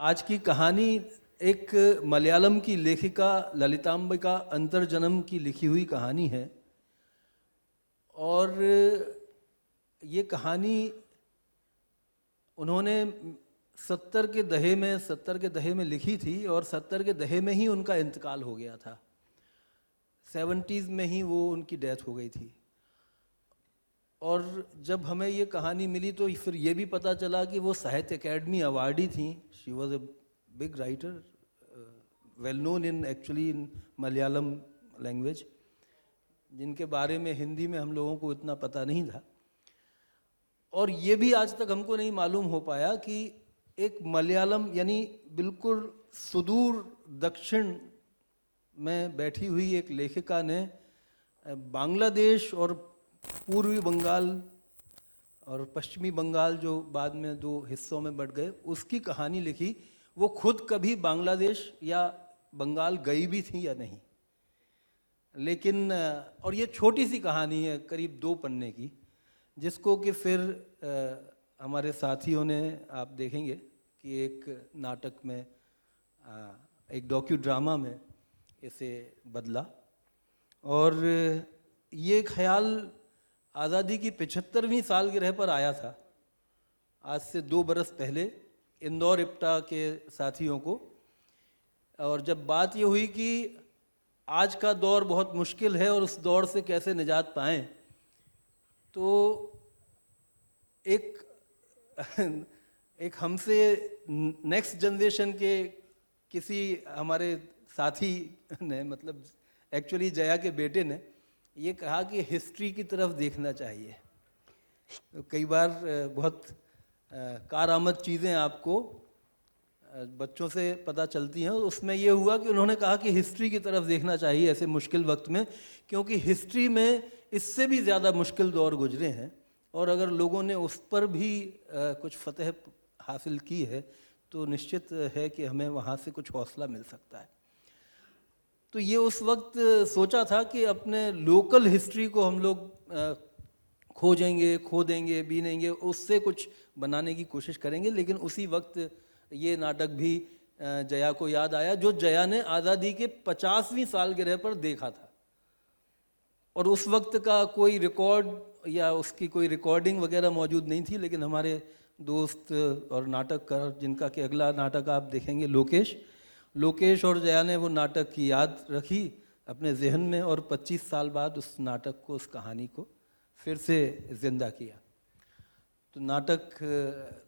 आज की कहानी एक मलयालम की लेखिका ललितांबिका अंतर्जनम की लिखी हुई कहानी है। और ये कहानी उन्होंने 70 के दहे में लिखी थी और 70 के दहे में ही उनका इंतकाल हो गया था। 70s में ही वो उनकी डेथ हो गई थी। और जब हमें ये कहानी मिली तो फिर ये भी पता चला कि वो साहित्य अकेडमी अवार्डी थी। She was a big writer, well known in Malayalam language, जिनके बारे में हिंदी में हम लोगों को इतना पता नहीं था। और ये भी आज तक हमको नहीं मालूम हो पाया कि एक मलयालम यानी बिल्कुल सुदूर दक्षिण में बैठी हुई एक लेखिका ने बांग्लादेश और पूर्वी बंगाल और पश्चिमी बंगाल, जो बाद में दो हिस्सों में बंट गए, उसकी कहानी लिखी। वो खुद कभी बांग्लादेश या बंगाल गई भी थी या नहीं, लेकिन और ये छोटी सी कहानी है करीब 2 पन्ने की, जिसको कि फिर हमारे साथियों ने, आप देखेंगे कि एक नाटक में, एक डॉक्यू ड्रामा में इसे बदला। और ये ख्याल आज़ादी की 75वीं सालगिरह पर आया था, आज से 2 बरस पहले, इंदौर इप्टा के साथियों को। और जब बात ये हुई कि आज का दौर बहुत मुश्किल है और उस दौर से कैसे निजात पाएं, तो एक एक हमसे नेक्स्ट जनरेशन के किसी हमारे साथी ने, मतलब एक्चुअली जया के बेटे ने, ये कहा कि हिस्ट्री की तरफ देखना चाहिए। तो कई बार बहुत कारआमद चीज़ें आपको बच्चों से पता चलती हैं। उसमें ये हुआ कि उन्होंने कहा कि हिस्ट्री की तरफ देखना चाहिए ऐसे मुश्किल वक्त में, क्योंकि हिस्ट्री में इससे भी ज़्यादा मुश्किल दौर गुजरे हैं, और अगर लोगों ने उस पर भी कुछ फतह हासिल की है तो निश्चित है कि हमें वहाँ से कुछ हौसला मिल सकता है। तो ये उस वक्त सोचा था कि अपने लोकल हिस्ट्री को हम लोग खोजेंगे, खो देंगे, बीनेंगे, उससे कुछ बनाने की कोशिश करेंगे। लेकिन उसी वक्त ये नाटक भी जया को याद आया, जो जया ने आज़ादी के 50वीं सालगिरह पर देखा था। और उस वक्त का कोई रिकॉर्ड या उसकी कोई रिकॉर्डिंग वगैरह मौजूद नहीं थी, लेकिन हमारे दोस्त और नाटककार, जिनका कि अगला नाटक आप देखेंगे, लोकेश और जया ने वो नाटक की याद रखी अपने जहन में, और 25 साल बाद उस नाटक को, उस कहानी को फिर से जिंदा किया। तो नाटक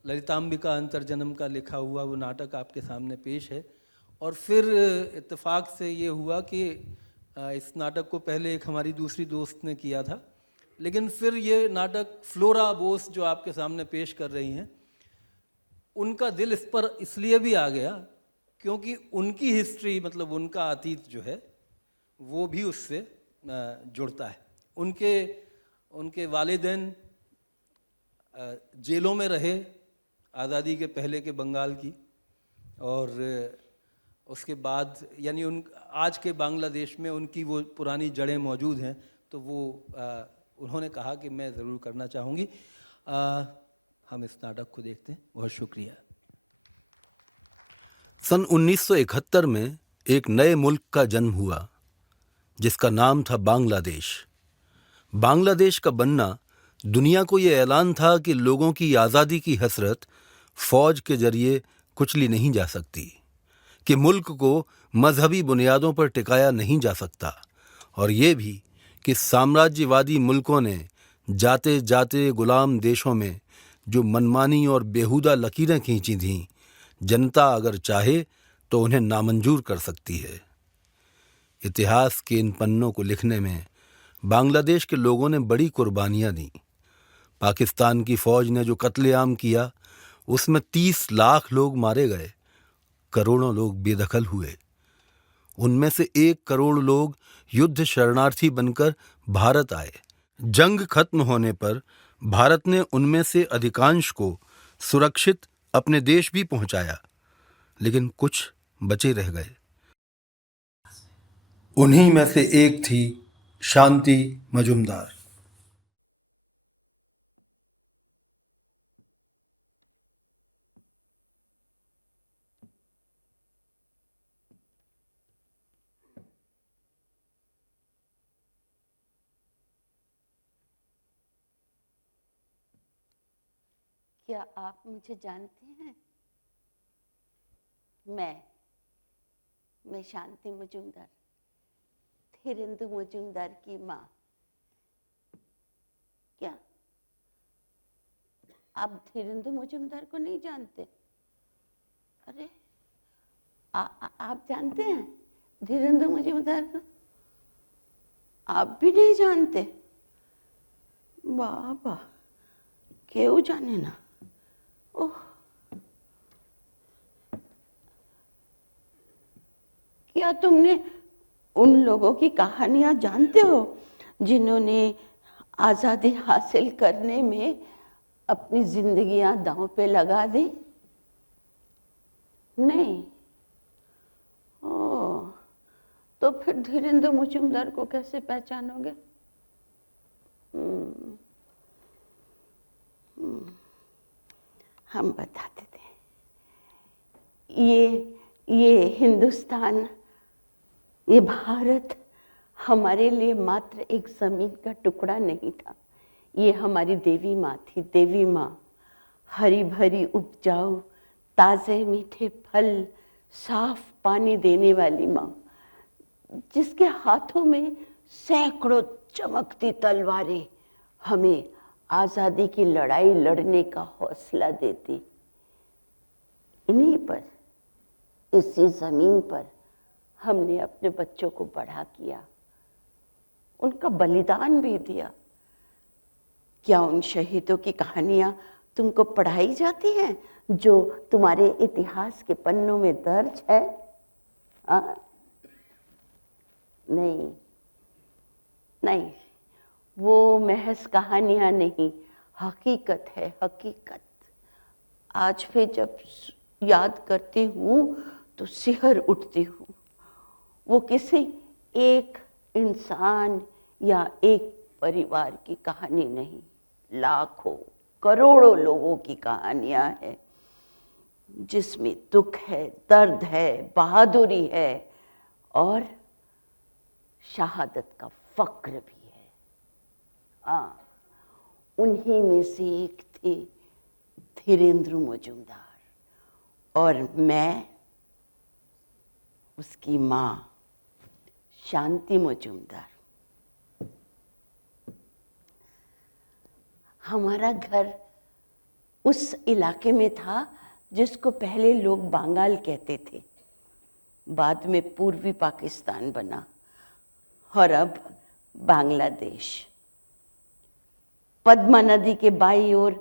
ललितांबिका अंतर्जनम का लिखा हुआ वो नाटक आपके सामने पेश है। और फिर इत्तेफाक से ये हुआ कि इस नाटक को पहले एक हमारी दूसरी दोस्त ने किया था, लेकिन फिर ये नाटक फ्लोरा बोस, जो आपके सामने पेश कर रही हैं, उनका दिल इस पर इसलिए भी आ गया क्योंकि उनकी हिस्ट्री, मतलब उनका अतीत जो है, वो भी उससे जुड़ता है। उनके वालिदैन जेलों में रहे आज़ादी के पहले के बंगाल की, और उसके बाद यानी आज के बांग्लादेश में उनकी वो पुरानी जड़ें मौजूद हैं। तो वो उन्होंने कहा कि मैं ज़रूर करना चाहूँगी। हम इस नाटक को देखते हैं। बहुत शुक्रिया। सन 1971 में एक नए मुल्क का जन्म हुआ जिसका नाम था बांग्लादेश। बांग्लादेश का बनना दुनिया को ये ऐलान था कि लोगों की आज़ादी की हसरत फौज के जरिए कुचली नहीं जा सकती, कि मुल्क को मजहबी बुनियादों पर टिकाया नहीं जा सकता, और ये भी कि साम्राज्यवादी मुल्कों ने जाते जाते गुलाम देशों में जो मनमानी और बेहुदा लकीरें खींची थीं, जनता अगर चाहे तो उन्हें नामंजूर कर सकती है। इतिहास के इन पन्नों को लिखने में बांग्लादेश के लोगों ने बड़ी कुर्बानियां दी। पाकिस्तान की फौज ने जो कत्लेआम किया, उसमें 30 लाख लोग मारे गए, करोड़ों लोग बेदखल हुए। उनमें से 1 करोड़ लोग युद्ध शरणार्थी बनकर भारत आए। जंग खत्म होने पर भारत ने उनमें से अधिकांश को सुरक्षित अपने देश भी पहुंचाया, लेकिन कुछ बचे रह गए। उन्हीं में से एक थी शांति मजुमदार। क्या आप मुझे जानते हैं? मैं शांति मुजुमदार, धीरेंद्र मुजुमदार की माँ। क्या आप धीरेंद्र मुजुमदार को नहीं जानते? अरे आप जानते हैं धीरेंद्र मुजुमदार को? आप भी नहीं जानते? बाबा क्यों जाने ना। ओह, क्या तुमने उन लोगों की कहानियां जानते हो जिन्होंने आज़ादी हासिल करने में अपनी जिंदगियां दांव पे लगा दी? नहीं। ओह, तो फिर धीरेंद्र मुजुमदार को कैसे पहचानोगे? हम बता देते हैं। ये हिंदुस्तान, ये भारत हमारे लिए मात्र एक जमीन का टुकड़ा नहीं था। ये हमारी देवी माँ थी, देवी माँ। हरी भरी उपजाऊ, ताजे मीठे फल, साफ पानी देने वाली माँ, जिसके हाथों में सैकड़ों चमकती तलवारें हमें आजादी की लड़ाई लड़ने का हौसला देती। इन्हीं पर, इसी जमीन पर हमने अपने बच्चों को बड़ा किया, उनका बलिदान भी दिया। क्या उन शहीदों की कहानियां तुमको पढ़ाई जाती हैं जो तुम्हारे इतिहास के पन्नों में दर्ज है? नहीं नहीं, वो महज कहानियां नहीं, हकीकत है, हकीकत। आज भी जब याद करती हूँ तो सिहर उठती हूँ। वो किसी एक इंसान या एक परिवार की कहानी नहीं, लाखों करोड़ों लोगों की कहानियां हैं, जिसमें दुख है, दर्द है, बहादुरी है और शहादत का फक्र भी है। हाँ, उन्हीं में से एक थे धीरेंद्र मुजुमदार और मैं उसकी माँ शांति मुजुमदार। हमारा घर उस इलाके में था जिसको पहले लोग बांगाल कहते थे, बाद में पूर्वी पाकिस्तान बना और अब बांग्लादेश। पद्मा नदी के बाईं ओर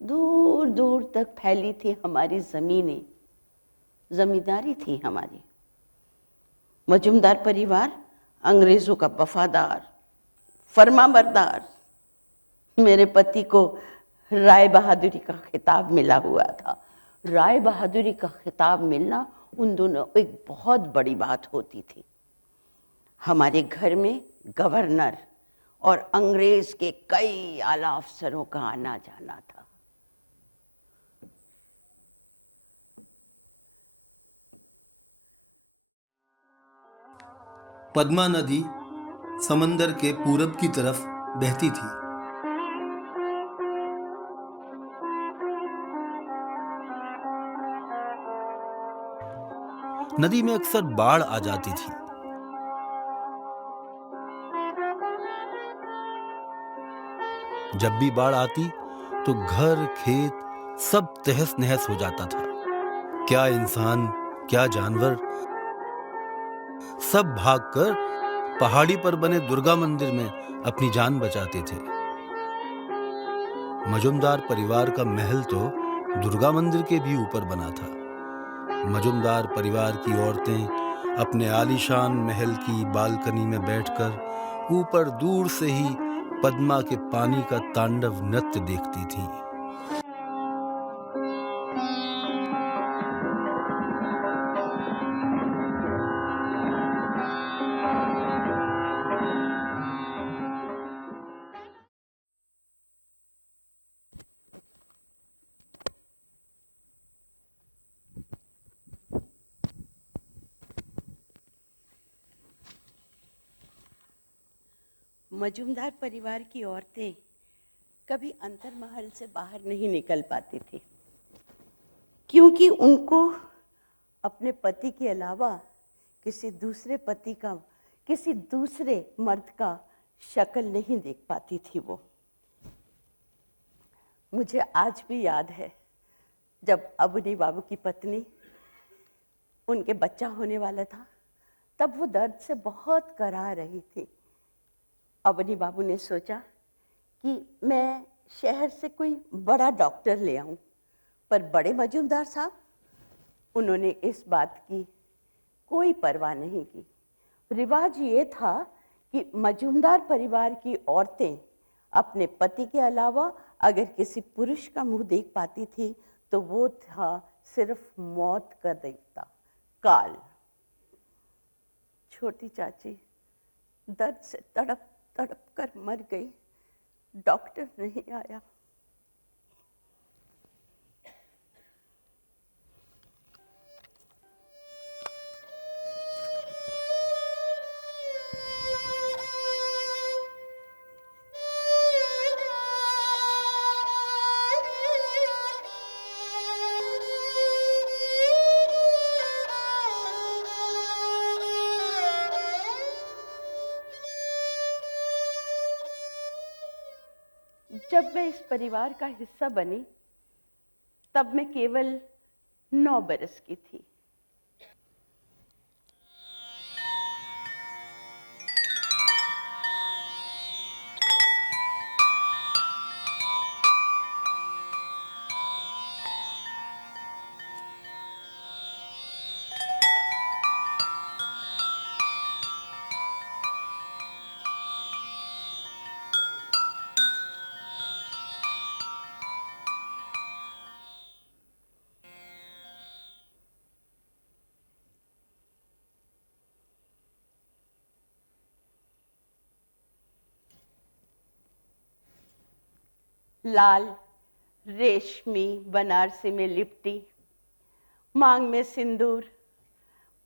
दूर दूर तक फैली थी हमारी जमीनें, जमींदारी थी हमारी। मुजुमदार परिवार अंग्रेजों का वफादार, फरमाबरदार। मेरे पति को राय बहादुरी का खिताब मिला हुआ था। राय बहादुरी का खिताब मिलना उन दोनों एक बहुत बड़ी बात होती थी। हमारे घर में गवर्नर और अंग्रेज के कई आला अफसरों का आना जाना था। पद्मा नदी समंदर के पूरब की तरफ बहती थी। नदी में अक्सर बाढ़ आ जाती थी। जब भी बाढ़ आती तो घर, खेत सब तहस नहस हो जाता था। क्या इंसान, क्या जानवर, सब भागकर पहाड़ी पर बने दुर्गा मंदिर में अपनी जान बचाते थे। मजुमदार परिवार का महल तो दुर्गा मंदिर के भी ऊपर बना था। मजुमदार परिवार की औरतें अपने आलीशान महल की बालकनी में बैठकर ऊपर दूर से ही पद्मा के पानी का तांडव नृत्य देखती थीं। मजुमदार परिवार की औरतें कभी अंतर्महल से बाहर नहीं निकल पाती थी, क्योंकि उनको अपने पति के अलावा किसी दूसरे मर्द का शक्ल नहीं देख पाती थी वो। मुझे आज भी याद है जब अबनी बाबू की पत्नी, उनके बच्चा होने वाला था, तब वो दर्द से बहुत करा रही थी। अबनी बाबू ने सोचा कि मैं शहर से कोई बड़ा डॉक्टर ले आऊं, पर बड़े मजूमदार साहब, उन्होंने इस बात की कोई परवाह नहीं की। रिवाज ये था कि मजूमदार परिवार की औरतें अपने पति के अलावा अगर किसी पुरुष का मुंह देख पाती थी तो वो था सिर्फ मौत का देवता, काल। छोटी चाची दर्द से तड़प तड़प कर मर गई, डॉक्टर नहीं आया। जब मैं इस परिवार का हिस्सा बनी तब मैं केवल 9 बरस की थी। लाल रेशमी बनारसी में लिपटी, मांग में सिंदूर,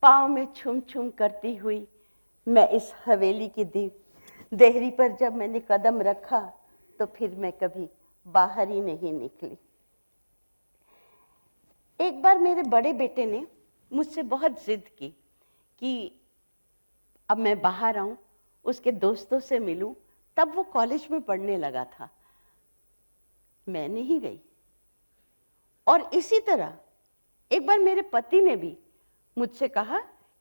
पाँव में छुम छुम करती हुई मैं इस हवेली की देहरी पर जब मैंने कदम रखा तो फिर मैं कभी बाहर ही नहीं निकली। एक बार मेरे बड़े बेटे ने मुझसे बहुत जिद की कि अब मैं बाहर आऊं, उसके दोस्तों से मिलूं। तब वो कॉलेज में पढ़ने लगा था, मैं नहीं गई। और इसी तरह एक बार मेरे पति ने भी मुझसे कहा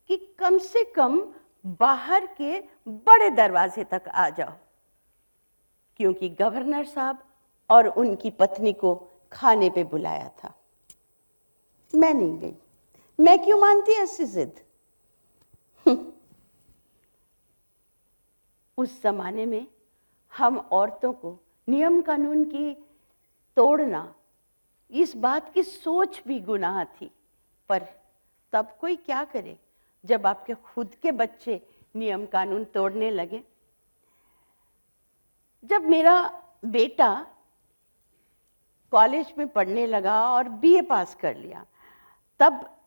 कि कम से कम बाहर के बड़े दरवाजे तक आ जाओ, क्योंकि गवर्नर साहब और उनकी पत्नी को खाने पे बुलाया था। मैं नहीं गई। मैं क्यों मानती ऐसी जिद? उस जमाने में हम औरतों को नियम कानून की तोड़ना, इस बात की सोच भी गुनाह थी। पर तब कोई क्या करे जब आपके खुद के बच्चे नियम कानून तोड़ने लगे। जब मेरा बेटा कॉलेज में पढ़ने लगा और बीए पास कर लिया, तब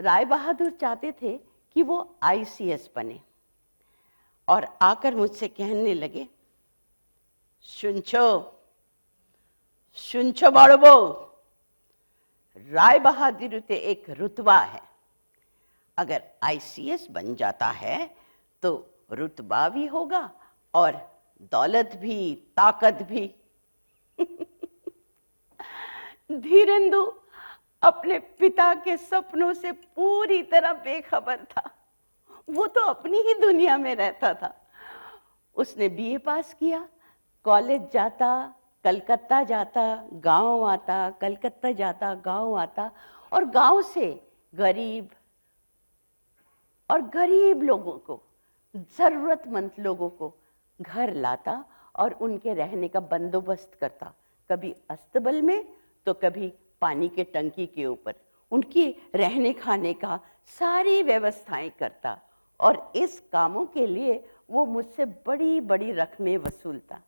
राय बहादुर चाहते थे कि वो आईसीएस बने और आकर मुझसे कहने लगे, सुनछो बाड़बो, राय बहादुर ते एक रुतबा है, अगर आईसीएस बन जाता है तो रुतबा भी होगा और दौलत भी, ताकत भी। धीरेंदु अपने पिता के सपनों से पूरी तरह बेखबर था। वो तो अपनी ही दुनिया में रहता था। उसने बीए पास किया, कॉलेज जाता, कलकत्ता जाता, गांव आता, कलकत्ता जाता, गांव आता, और गांव से गरीब लोगों को, जरूरतमंद लोगों को घर लाता और उनके रहने का बंदोबस्त करता, कभी अस्तबल में तो कभी पानी के टंकी के ऊपर उनकी रहने खाने का सारी व्यवस्थाएं करता। और इस कामों के लिए वो मुझसे बड़ी बड़ी रकमें वसूलता।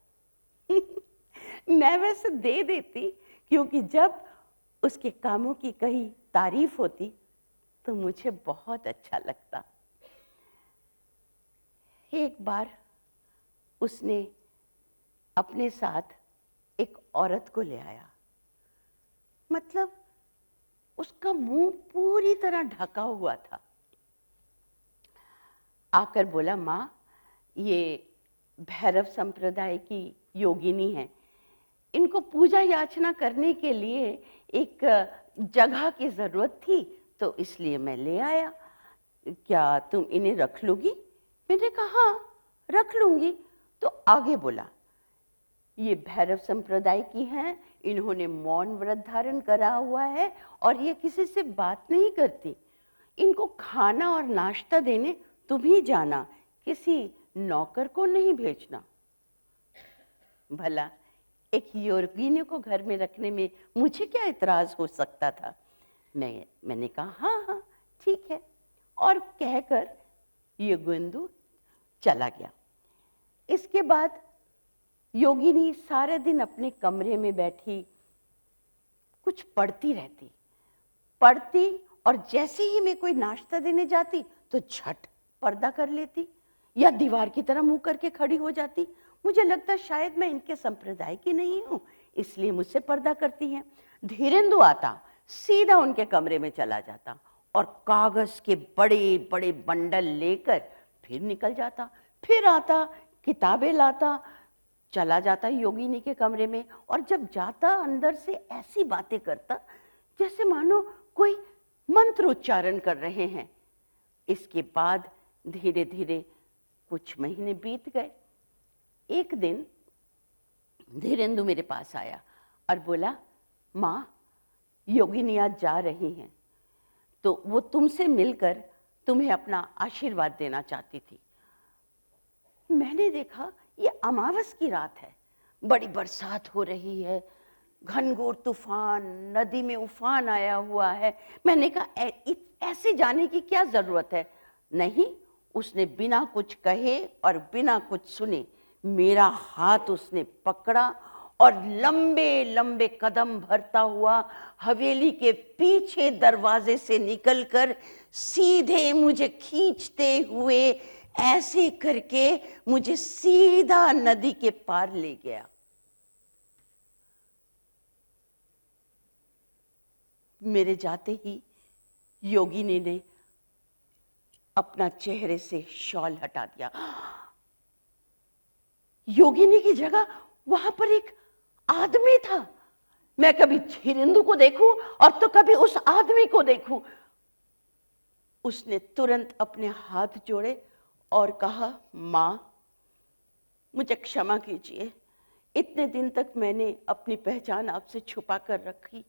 मैं वैसे दे देती, क्योंकि जब उसके कामों की कहीं तारीफ होती तो मुझे बहुत अच्छा लगता। एक बार उसने अपने साथ एक औरत को ले आया। मतलब उसका मुंह पूरी तरह ढका हुआ था। आकर बोला, माँ, ये भैरव संप्रदाय की योगिनी है, इनको पूजा याचना करने के लिए एक जगह की जरूरत थी, तो इसलिए मैं ले आया। क्या तुम इन्हें रख लोगी? मैंने कहा हाँ, रख लूंगी। तो आगे बोला, ये भैरव संप्रदाय की हैं, इन्होंने मौन व्रत धारण करा हुआ है और ये किसी से बात नहीं करती। इनको खाना और नाश्ता देने तुम ही जाना, किसी नौकर को नहीं भेजना। भला एक योगिनी को घर में रखने में मुझे क्या इतराज हो सकता था? मैंने कहा हाँ हाँ ठीक है, और कहकर ये गोविंदू चला गया। इसके बाद योगिनी सारे दिन अपने कमरे में बैठी कुछ पढ़ती रहती, और जैसे ही मैं कोई नाश्ता देने जाती तो झट पर्दा कर लेती या दीवार की तरह मुंह करके खड़ी हो जाती। मुझे लगता शायद मैं इनके संप्रदाय की नहीं हूं, इसलिए मुझसे पर्दा करती हैं। धीरेंदु आता, सीधा उनके कमरे में चला जाता और कागज के बड़े बड़े बंडल लेकर फिर निकल जाता, फिर आता, किताबें लाता, चला जाता योगिनी के कमरे में, और जब जाता अंदर से ऐसी बातें करता जैसे मानो कोई मंत्र उच्चारण कर रहे हैं। इसके बाद धीरे धीरे कुछ महीने बीत गए। एक दिन धीरेंदु मेरे पास आया और बोला, माँ, योगिनी आज जा रही हैं, तो वो तुमसे मिलकर तुम्हें अपना आशीर्वाद देना चाहती थी। मैंने देखा ये अमावस की रात है, बड़ी बरसात हो रही है, घनघोर तूफान, नदी में उफान आया हुआ है। मैंने कहा ऐसे जाने की क्या जरूरत है? नहीं, उसने बिना कुछ कहे और बिना कुछ सुने मेरा हाथ उसने पकड़ा और लंबे लंबे कदम भरता हुआ हवेली के पीछे दरवाजे से निकलकर सीधे मुझे खींचते हुए ऐसे करके मुझे सीधा नदी के पार ले गया। मेरे जाते ही योगिनी ने अपना चेहरे से शॉल हटा दिया। योगिनी की जगह वहां पर एक आदमी था। मैं कभी धीरेंदु को देखूं और तो कभी उस आदमी को देखूं। उसने तुरंत अपने हाथ जोड़े और कहा, मां, मुझे क्षमा कीजिए, इतने दिन तक मैंने अपनी पहचान आपसे छुपा कर रखी।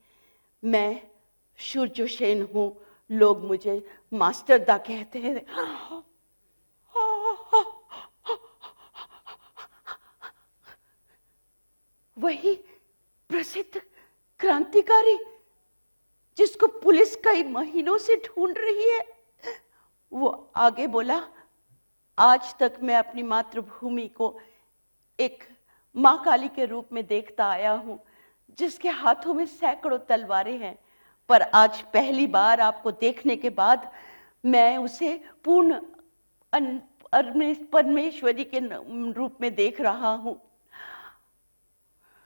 मैं सूर्यसेन हूं, लोग मुझे मास्टर दा कहते हैं। वही प्रसिद्ध क्रांतिकारी जिसको पुलिस कई महीनों से ढूंढ रही है। वो आगे बोला, आज तक मैं अपनी मातृभूमि को एक मां काली के रूप में देखता आया हूं, जिसके हाथों में सैकड़ों तलवारें हैं, पर आज पहली बार आपको देखने के बाद मैं उसे पूर्ण परमेश्वरी के रूप में देख रहा हूं।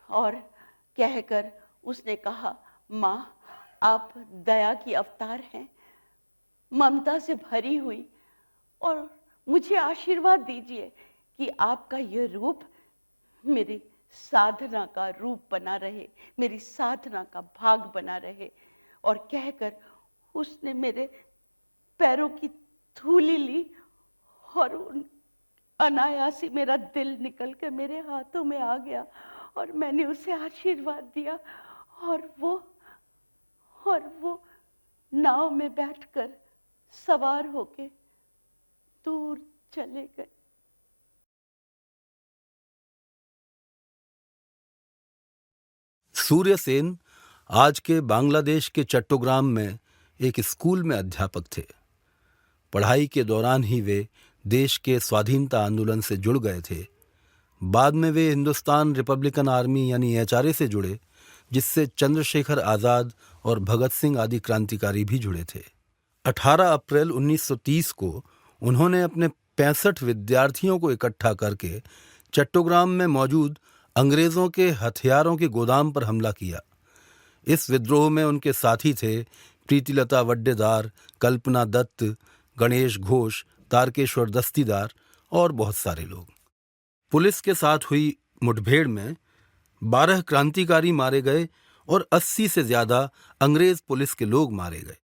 और कहकर उसने कहा, मां, आप दया की अवतार हैं, ममता से भरी हुई, और मुझे आशीर्वाद दीजिए कि आपका यह रूप मेरी साधना का रूप बना रहे, मेरी साधना का भाग बना रहे। और कहकर उसने मेरे पैरों की धूली ली और अनायासी मेरा दिल निकल कर मेरे हाथों में आ गया और मैंने उसे आशीर्वाद दिया, और वो नाव में बैठकर सवार होके दूर चले गए। सूर्यसेन आज के बांग्लादेश के चट्टोग्राम में एक स्कूल में अध्यापक थे। पढ़ाई के दौरान ही वे देश के स्वाधीनता आंदोलन से जुड़ गए थे। बाद में वे हिंदुस्तान रिपब्लिकन आर्मी यानी HRA से जुड़े, जिससे चंद्रशेखर आज़ाद और भगत सिंह आदि क्रांतिकारी भी जुड़े थे। 18 अप्रैल 1930 को उन्होंने अपने 65 विद्यार्थियों को इकट्ठा करके चट्टोग्राम में मौजूद अंग्रेजों के हथियारों के गोदाम पर हमला किया। इस विद्रोह में उनके साथी थे प्रीतिलता वड्डेदार, कल्पना दत्त, गणेश घोष, तारकेश्वर दस्तीदार और बहुत सारे लोग। पुलिस के साथ हुई मुठभेड़ में 12 क्रांतिकारी मारे गए और 80 से ज्यादा अंग्रेज पुलिस के लोग मारे गए।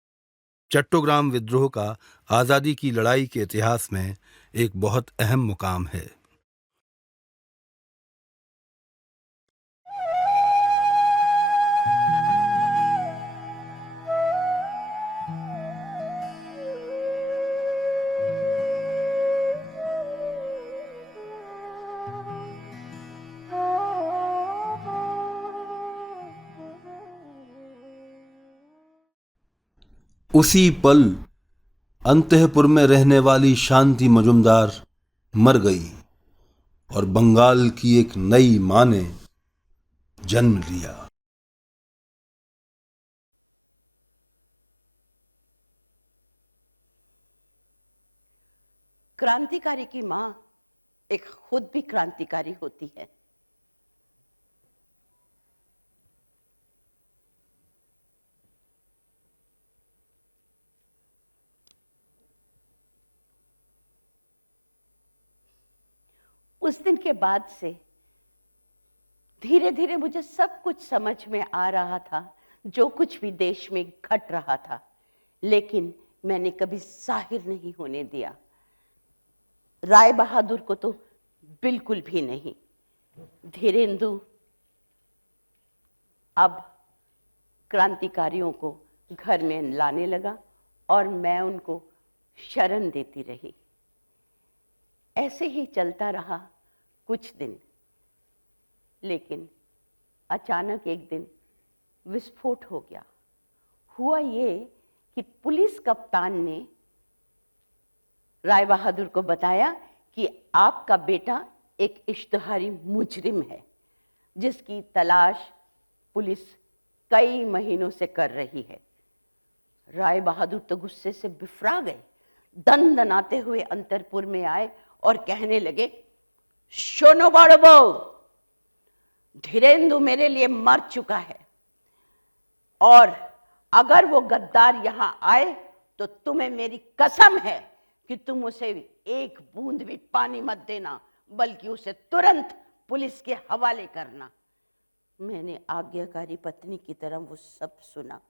चट्टोग्राम विद्रोह का आजादी की लड़ाई के इतिहास में एक बहुत अहम मुकाम है। उसी पल अंतःपुर में रहने वाली शांति मजुमदार मर गई और बंगाल की एक नई मां ने जन्म लिया। क्रांतिकारी की मां एक खुद भी क्रांतिकारी होती है। उस दिन के बाद से धीरे धीरे मुझे सब कुछ समझ में आ रहा था, जो कुछ भी देश में घट रहा था, लेकिन मैंने कभी जाहिर नहीं होने दिया। राय बहादुर को तो बिल्कुल भी नहीं। धीरेंदु अब क्रांतिकारियों को घर में लाने लगा और मैं उनको शरण देती रही। ऐसे ही चलता रहा कुछ दिन, लेकिन अचानक एक दिन विस्फोट हो गया। हुआ ये कि पुलिस कप्तान ने राय बहादुर को बताया कि आपका बेटा एक इश्तिहारी मुजरिम है, जिसकी तलाश पुलिस कई महीनों से कर रही है। राय बहादुर तो गुस्से से बिफरा गए, दनदनाते हुए अंतरपुर में आए और कहने लगे, शोनो बड़ो बहू, धीरेंदु मेरे लिए मर चुका है और अगर वो गद्दार यहां आए तो तुम्हें मेरी कसम है कि तुम उसे एक बूंद भी पानी मत देना, बल्कि उसे तुरंत पुलिस के हवाले करना। मैंने आज्ञाकारी पत्नी की तरह वो सब सुना,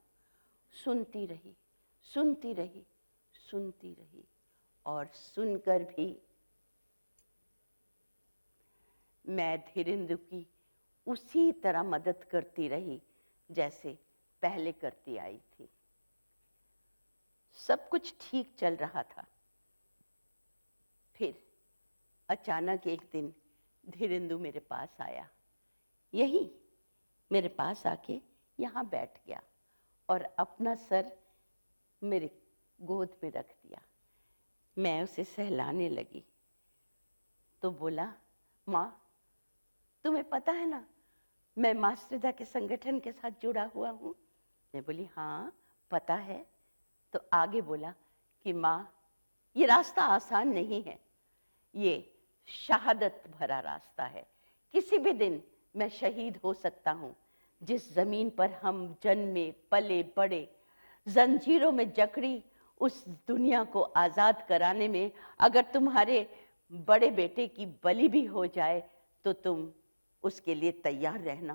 सुनती रही, सुनती रही, सुनती रही और सुनकर भी मैं धीरेंदु की उसी तरह मदद करती रही जैसे पहले करती आई थी। सब कुछ ठीक चल रहा था। फिर अचानक एक दिन धीरेंदु मेरे पास आया, यही मेरे पास आके यहाँ बैठ गया और अपना सर मेरे गोद में रख दिया। मैं उसे सहलाने लगी तो बोला, माँ तुम्हें पता है ना, मैं मास्टरदा के संगठन के साथ जुड़ा हुआ हूँ। मैं बोली, हाँ पता है। तो आगे बोला कि माँ ये रास्ता आसान नहीं है, ये शहादत भरा रास्ता है। किसी भी दिन मैं शहीद हो सकता हूँ। जिस जमीन पर हम जन्मे पले बड़े, जंजीरों में जकड़ी उस दुनिया को आजाद कराने में अगर तुम्हारे बड़े बेटे की बलि भी हो जाए तो तुम उसके लिए तैयार रहना।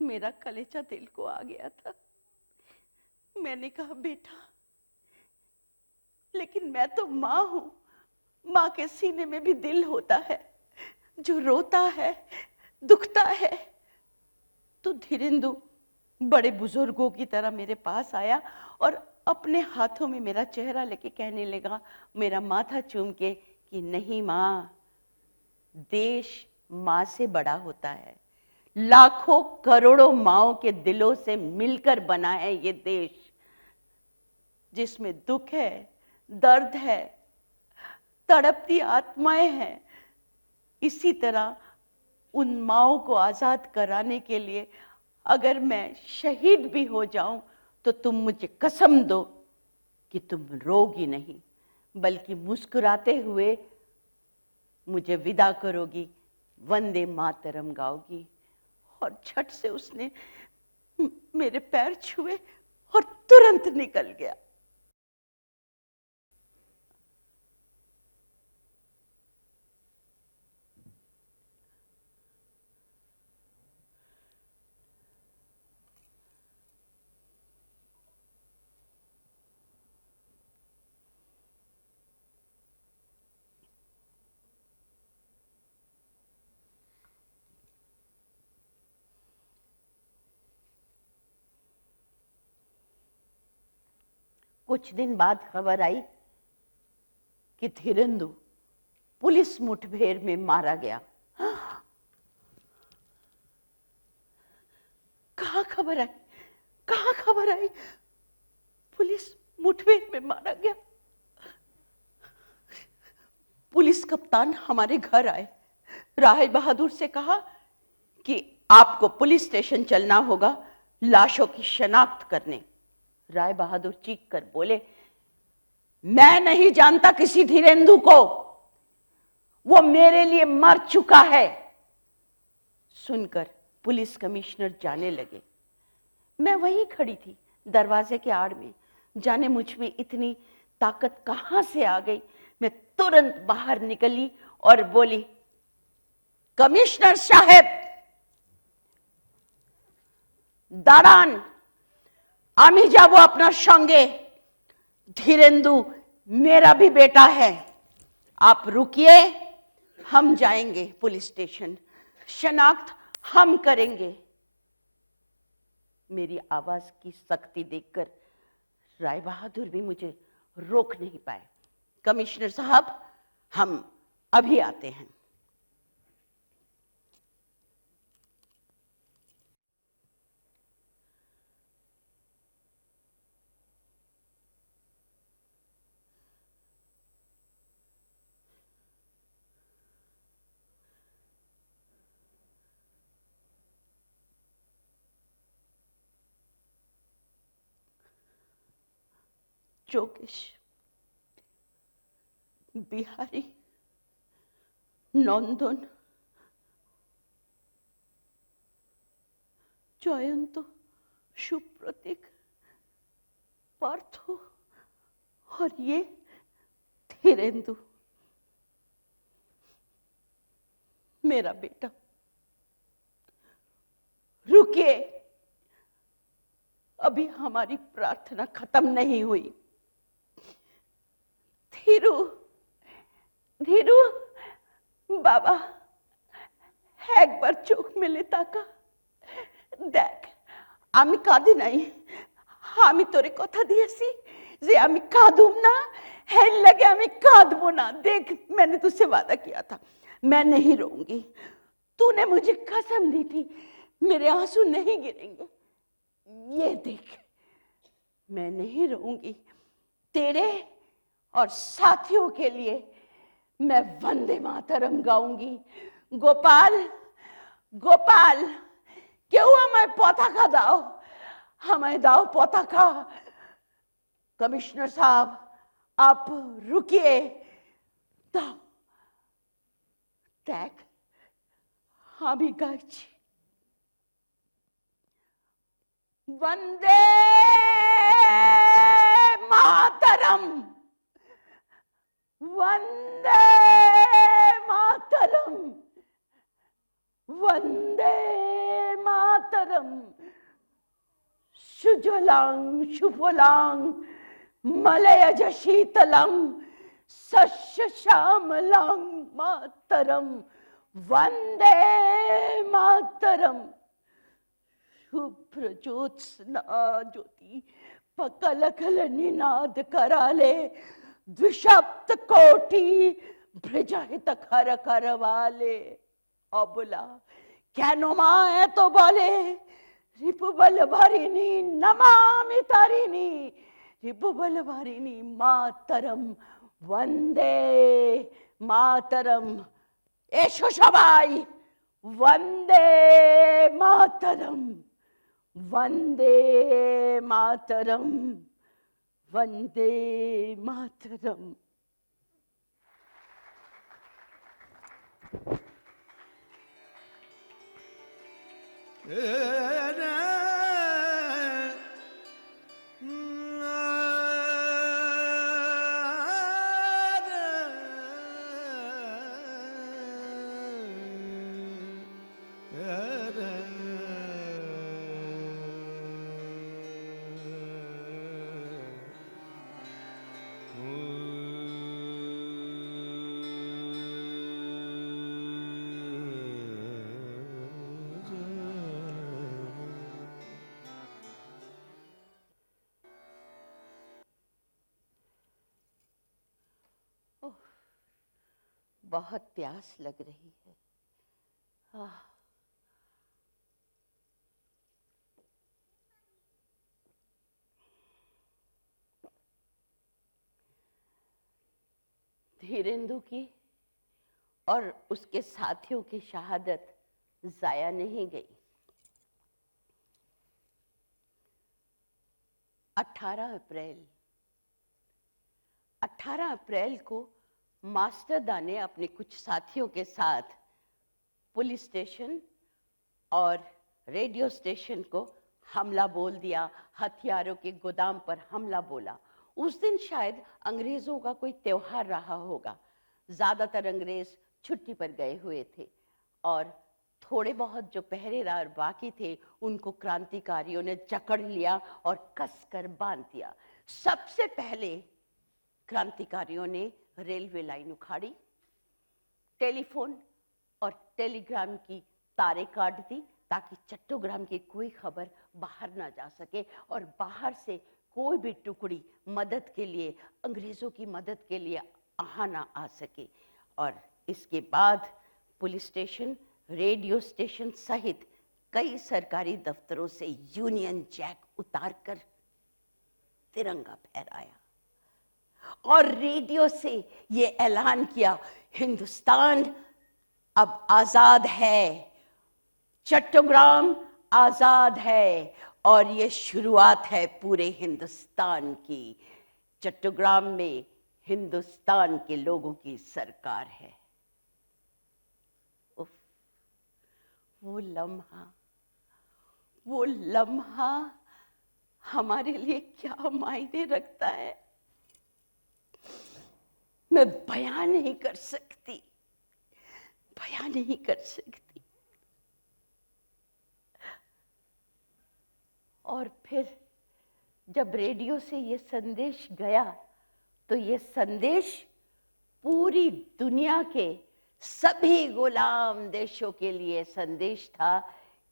मेरा कलेजा दिल को आ गया था। मैंने कहा, बेटा, लेकिन मैं तो माँ हूं, माँ के सीने में भी दिल होता है जो रोता है, दुखता है। तो धीरेंदु बड़े बुजुर्गों की तरह मेरे पास आया और अपने हाथों में मेरा चेहरा लेके कहने लगा, मेरा माथा चूम के, कि नहीं माँ, देश माँ से बड़ा होता है। लाखों करोड़ों माँओं के दिलों से मिलकर बना है ये देश, जिसमें दुख है, दर्द है, तड़पती आत्माएं हैं। इसी तरह उन माँओं को आजाद कराने के लिए अगर मैं शहीद भी हो जाऊं तो तुम मुझे कसम दो कि तुम रोगी नहीं, बल्कि मुस्कुराते हुए मुझे विदा करोगी वंदे मातरम गाओगी। और झट से उसने मेरे पैर छुए और तुरंत निकल गया। कुछ दिन बाद खबर आई कि धीरेंदु पुलिस मुठभेड़ में मारा गया। कहाँ खबर आई, कहाँ खबर आई? पुलिस मुठभेड़ में मारा गया। पुलिस कप्तान हमारे घर आए, राय बहादुर से कहा कि आपको पुलिस स्टेशन चलना होगा लाशों की शनाख्त करने। राय बहादुर चीख कर बोले, मैं नहीं जानता किसी धीरेंदु को, वो मेरे लिए मर चुका है। सुनकर पुलिस कमिश्नर जाने लगे। मैं वहीं खड़ी थी दरवाजे के आड़ में। जाने मुझ में इतनी ताकत कहां से आ गई। मैं तुरंत बाहर निकली और बोली, कमिश्नर साहब, दारान আমি যাব আপনার সঙ্গে, धीरेंदु मेरा भी बेटा है, आप रुकिए, हम जाएंगे पुलिस स्टेशन, शनाख्त हम करेंगे। मेरी आवाज की सख्ती देखकर राय बहादुर भी मुझे रोक नहीं पाए। कमिश्नर साहब, हम अभी आते हैं। जोगेश, बिहारी, नंदन, जयंत, सुप्रतीक, पार्थ और ये धीरेंदु, मेरा बेटा। रुकिए, अभी हमारी प्रार्थना खत्म नहीं हुई। धीरू, धीरू बाबा, একবার চোখ মেলে তাকা, দেখ আমি কাঁদি নাই। আমি তোরে কথা দিয়েছি যে আমি কাঁদুম না, হেল लगे আমি कांदबो ना। देख, मैंने तुझसे वादा किया था, मैं नहीं रोऊंगी। तूने मुझे कसम दी थी मेरे आंसू नहीं गिरेंगे। ये देख, मैं नहीं रोऊंगी। तेरे और साथियों के लिए मैं वंदे मातरम गाऊंगी। गोपाल, गोपाल, क्यों हमें पताका दाओ, हमें दाओ पताका। कमिश्नर साहब, आप रुकिए, दाओ। देख, আমি গাইছি, वंदे मातरम, वंदे मातरम, वंदे मातरम। सुजलां सुफलां मलयज शीतलं सस्य श्यामलां मातरम, वंदे मातरम। शुभ्र ज्योत्स्ना ज्योति पकलकल निनाद कराले, द्विशब्द कोटि भृजहित खर करवाले। अबला केनो मा एतो बोले, रिपुबल भरिणी नमामि तारिणी, रिपुबल भरिणी मातरम, वंदे मातरम। एसो सबाई, वंदे मातरम, वंदे मातरम, वंदे मातरम। ओह, बहुत प्यास लग रही है। आह, धीरेंदु की और उसके साथियों की शहादत जाया नहीं गई। 18 अप्रैल को मास्टरदा ने अपने कुछ साथियों के साथ पुलिस स्टेशन और रेडियो स्टेशन को हमला बोल दिया, हथियारों के गोदाम पर हमला बोला। उस दिन शायद अंग्रेजों का कोई त्योहार रहा होगा। ज्यादातर अंग्रेज छुट्टी पर गए हुए थे और थोड़े बहुत जो पहरेदार बाकी थे उनको क्रांतिकारियों ने जकड़ लिया और कसकर बांध दिया। सबसे पहले क्रांतिकारियों ने रेलवे लाइन उखाड़ी, टेलीफोन और टेलीग्राम की तारें काट दी ताकि चट्टोग्राम की कोई खबर बाहर ना जा सके और बाहर से कोई भी टुकड़ी मदद के लिए, अंग्रेजों की मदद के लिए ना आ सके। और इसके बाद पुलिस स्टेशन, रेडियो स्टेशन सहित कई सरकारी दफ्तरों से यूनियन जैक उतारकर तिरंगा फहराया और रेडियो से ये ऐलान किया, हिंदुस्तान अब आजाद है, चट्टोग्राम आजाद है और ये शुरुआत है पूरे हिंदुस्तान की। चट्टोग्राम में हिंदुस्तान के लोगों की सरकार है। उफ, वो लम्हा हमारे लिए क्या मायने रखता है, मैं बयान नहीं कर सकती। और फिर जब रेडियो से ये संदेश गया तो ये संदेश पूरी दुनिया के सभी गुलाम देशों के लिए संदेश था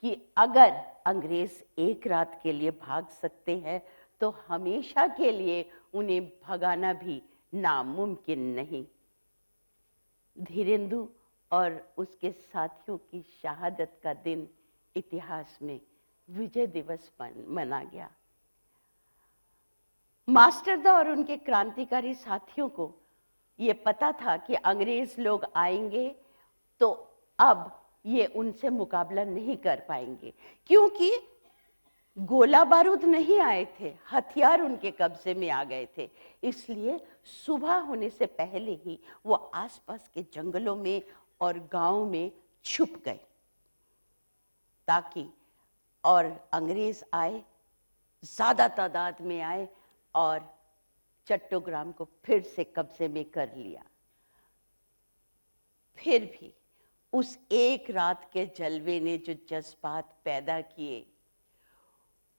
कि अगर अंग्रेज एक रात के लिए भाग सकते हैं तो हमेशा के लिए उन्हें भगाना भी नामुमकिन नहीं। धीरेंदु और उसके साथियों की शहादत का दिन इतिहास में विजय दिवस मना गया। मास्टरदा और उनके क्रांतिकारी साथियों को ये पता था कि अंग्रेज लोग आएंगे तो अब ये उनसे मुकाबला नहीं कर पाएंगे, क्योंकि गोला बारूद नहीं आए थे, हथियार उनके कब्जे में आ गए थे। इसलिए सुबह होने से पहले ही वो आसपास के जंगलों में और गांव में छुप गए ताकि और अंग्रेज आए, ज्यादा तादाद में आए और चट्टोग्राम को फिर से कब्जे में कर लिया। फिर भी उस एक रात के जलवे ने जो जज्बात पैदा किए,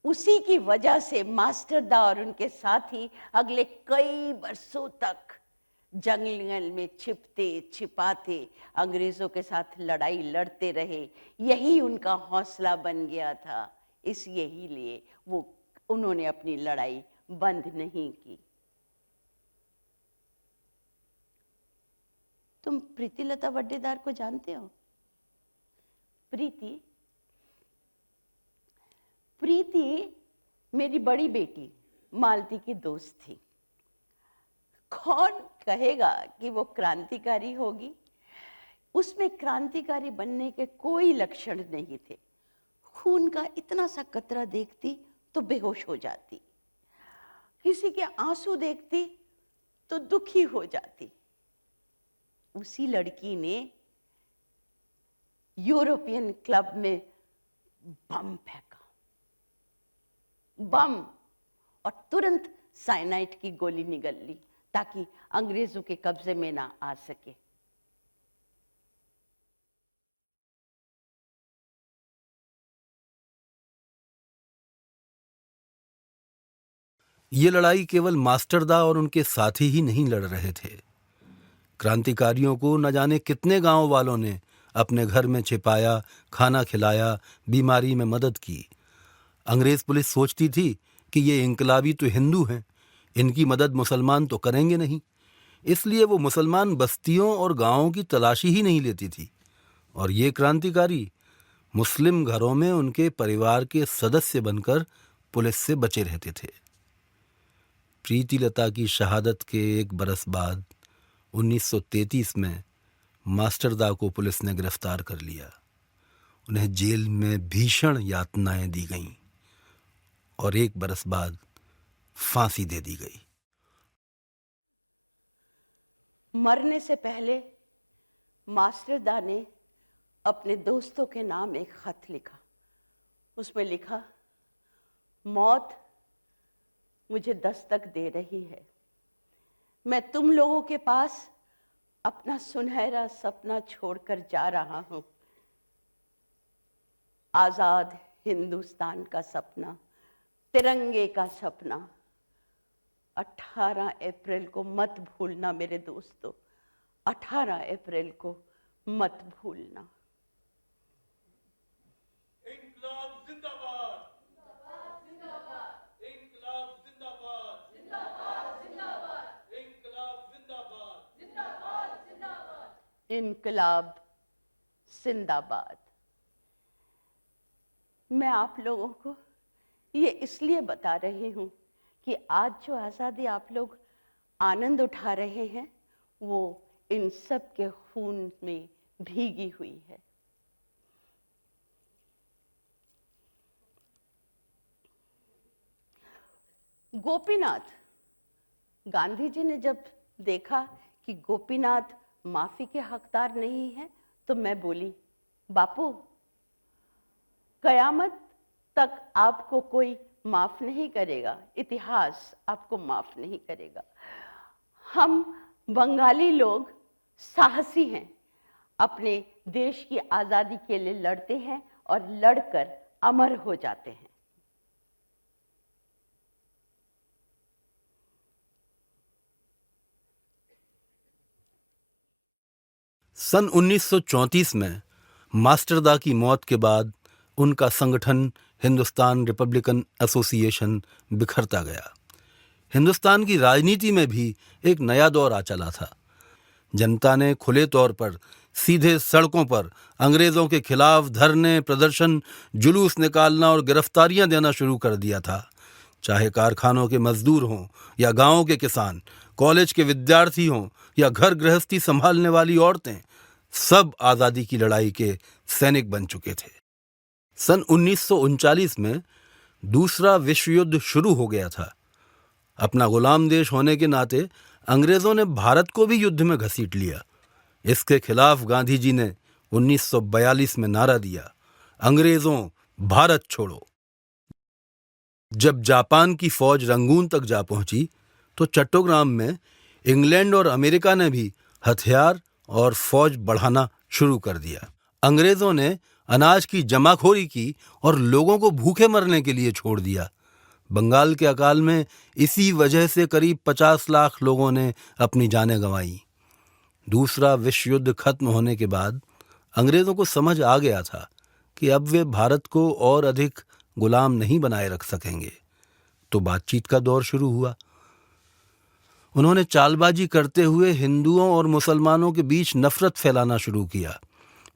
उसी की वजह से मास्टरदा और उनके साथी अगले कई वर्षों तक जंगल में छिपते छिपाते अंग्रेजों के साथ लड़ाई लड़ते रहे। यही उनका हौसला बन गया था। इस यही लिए उन्होंने अपनी लड़ाई बंद नहीं की। तुम प्रीतिलता वड्डेदार को जानते हो? प्रीति मेरी बड़ी बेटी मालती की दोस्त थी। कौन कहेगा कि वो क्रांतिकारी होगी? उसमें क्रांतिकारी बनने के कोई लक्षण नहीं थे। खून का इतना सा कतरा देखती तो बेहोश हो जाती, किसी के आंसू देखती तो दुखी हो जाती। उसी लड़की ने यूरोपियन क्लब में बम फेंका, बम, और तुरंत साइनाइड की गोली निगल ली ताकि अंग्रेजों के कब्जे में ना आ सके। ये लड़ाई केवल मास्टरदा और उनके साथी ही नहीं लड़ रहे थे। क्रांतिकारियों को न जाने कितने गांव वालों ने अपने घर में छिपाया, खाना खिलाया, बीमारी में मदद की। अंग्रेज पुलिस सोचती थी कि ये इनकलाबी तो हिंदू हैं, इनकी मदद मुसलमान तो करेंगे नहीं, इसलिए वो मुसलमान बस्तियों और गांवों की तलाशी ही नहीं लेती थी। और ये क्रांतिकारी मुस्लिम घरों में उनके परिवार के सदस्य बनकर पुलिस से बचे रहते थे। प्रीतिलता की शहादत के 1 बरस बाद 1933 में मास्टरदा को पुलिस ने गिरफ्तार कर लिया। उन्हें जेल में भीषण यातनाएं दी गईं और 1 बरस बाद फांसी दे दी गई। मरने से पहले मास्टरदा ने अपने दोस्तों के नाम एक खत लिखा। उसमें लिखा, मौत मुझे दस्तक दे रही है, मैं तुम लोगों के पास अपना सुनहरा सपना छोड़कर जा रहा हूं। आजाद हिंदुस्तान का सपना, तिरंगे का सपना। 18 अप्रैल को मत भूलना मेरे दोस्तों, 18 अप्रैल को मत भूलना। इंकलाब जिंदाबाद, इंकलाब जिंदाबाद, इंकलाब जिंदाबाद, इनकलाब जिंदाबाद। मैं आप लोगों को ये इसलिए बता रही हूँ कि आज जो आज़ादी आप लोग आनंद उठा रहे हैं वो इन सब के खून में भीगी हुई है। गोपीनाथ, गांधी जी ने जब देखा कि गोपीनाथ माफी के हकदार नहीं है तो मैं बोली, बापू कयामत तक आपको कोई माफ नहीं करेगा, इतिहास आपको माफ नहीं करेगा। हम बंगाली लोग साहसी हैं, अपने देश की आजादी के लिए लड़ते हैं और लड़कर अमर हो जाते हैं। सन 1934 में मास्टरदा की मौत के बाद उनका संगठन हिंदुस्तान रिपब्लिकन एसोसिएशन बिखरता गया। हिंदुस्तान की राजनीति में भी एक नया दौर आ चला था। जनता ने खुले तौर पर सीधे सड़कों पर अंग्रेजों के खिलाफ धरने, प्रदर्शन, जुलूस निकालना और गिरफ्तारियां देना शुरू कर दिया था। चाहे कारखानों के मजदूर हों या गांवों के किसान, कॉलेज के विद्यार्थी हों या घर गृहस्थी संभालने वाली औरतें, सब आज़ादी की लड़ाई के सैनिक बन चुके थे। सन 1939 में दूसरा विश्व युद्ध शुरू हो गया था। अपना गुलाम देश होने के नाते अंग्रेजों ने भारत को भी युद्ध में घसीट लिया। इसके खिलाफ गांधी जी ने 1942 में नारा दिया, अंग्रेजों भारत छोड़ो। जब जापान की फौज रंगून तक जा पहुंची तो चट्टोग्राम में इंग्लैंड और अमेरिका ने भी हथियार और फौज बढ़ाना शुरू कर दिया। अंग्रेजों ने अनाज की जमाखोरी की और लोगों को भूखे मरने के लिए छोड़ दिया। बंगाल के अकाल में इसी वजह से करीब 50 लाख लोगों ने अपनी जानें गंवाई। दूसरा विश्व युद्ध खत्म होने के बाद अंग्रेजों को समझ आ गया था कि अब वे भारत को और अधिक गुलाम नहीं बनाए रख सकेंगे, तो बातचीत का दौर शुरू हुआ। उन्होंने चालबाजी करते हुए हिंदुओं और मुसलमानों के बीच नफरत फैलाना शुरू किया।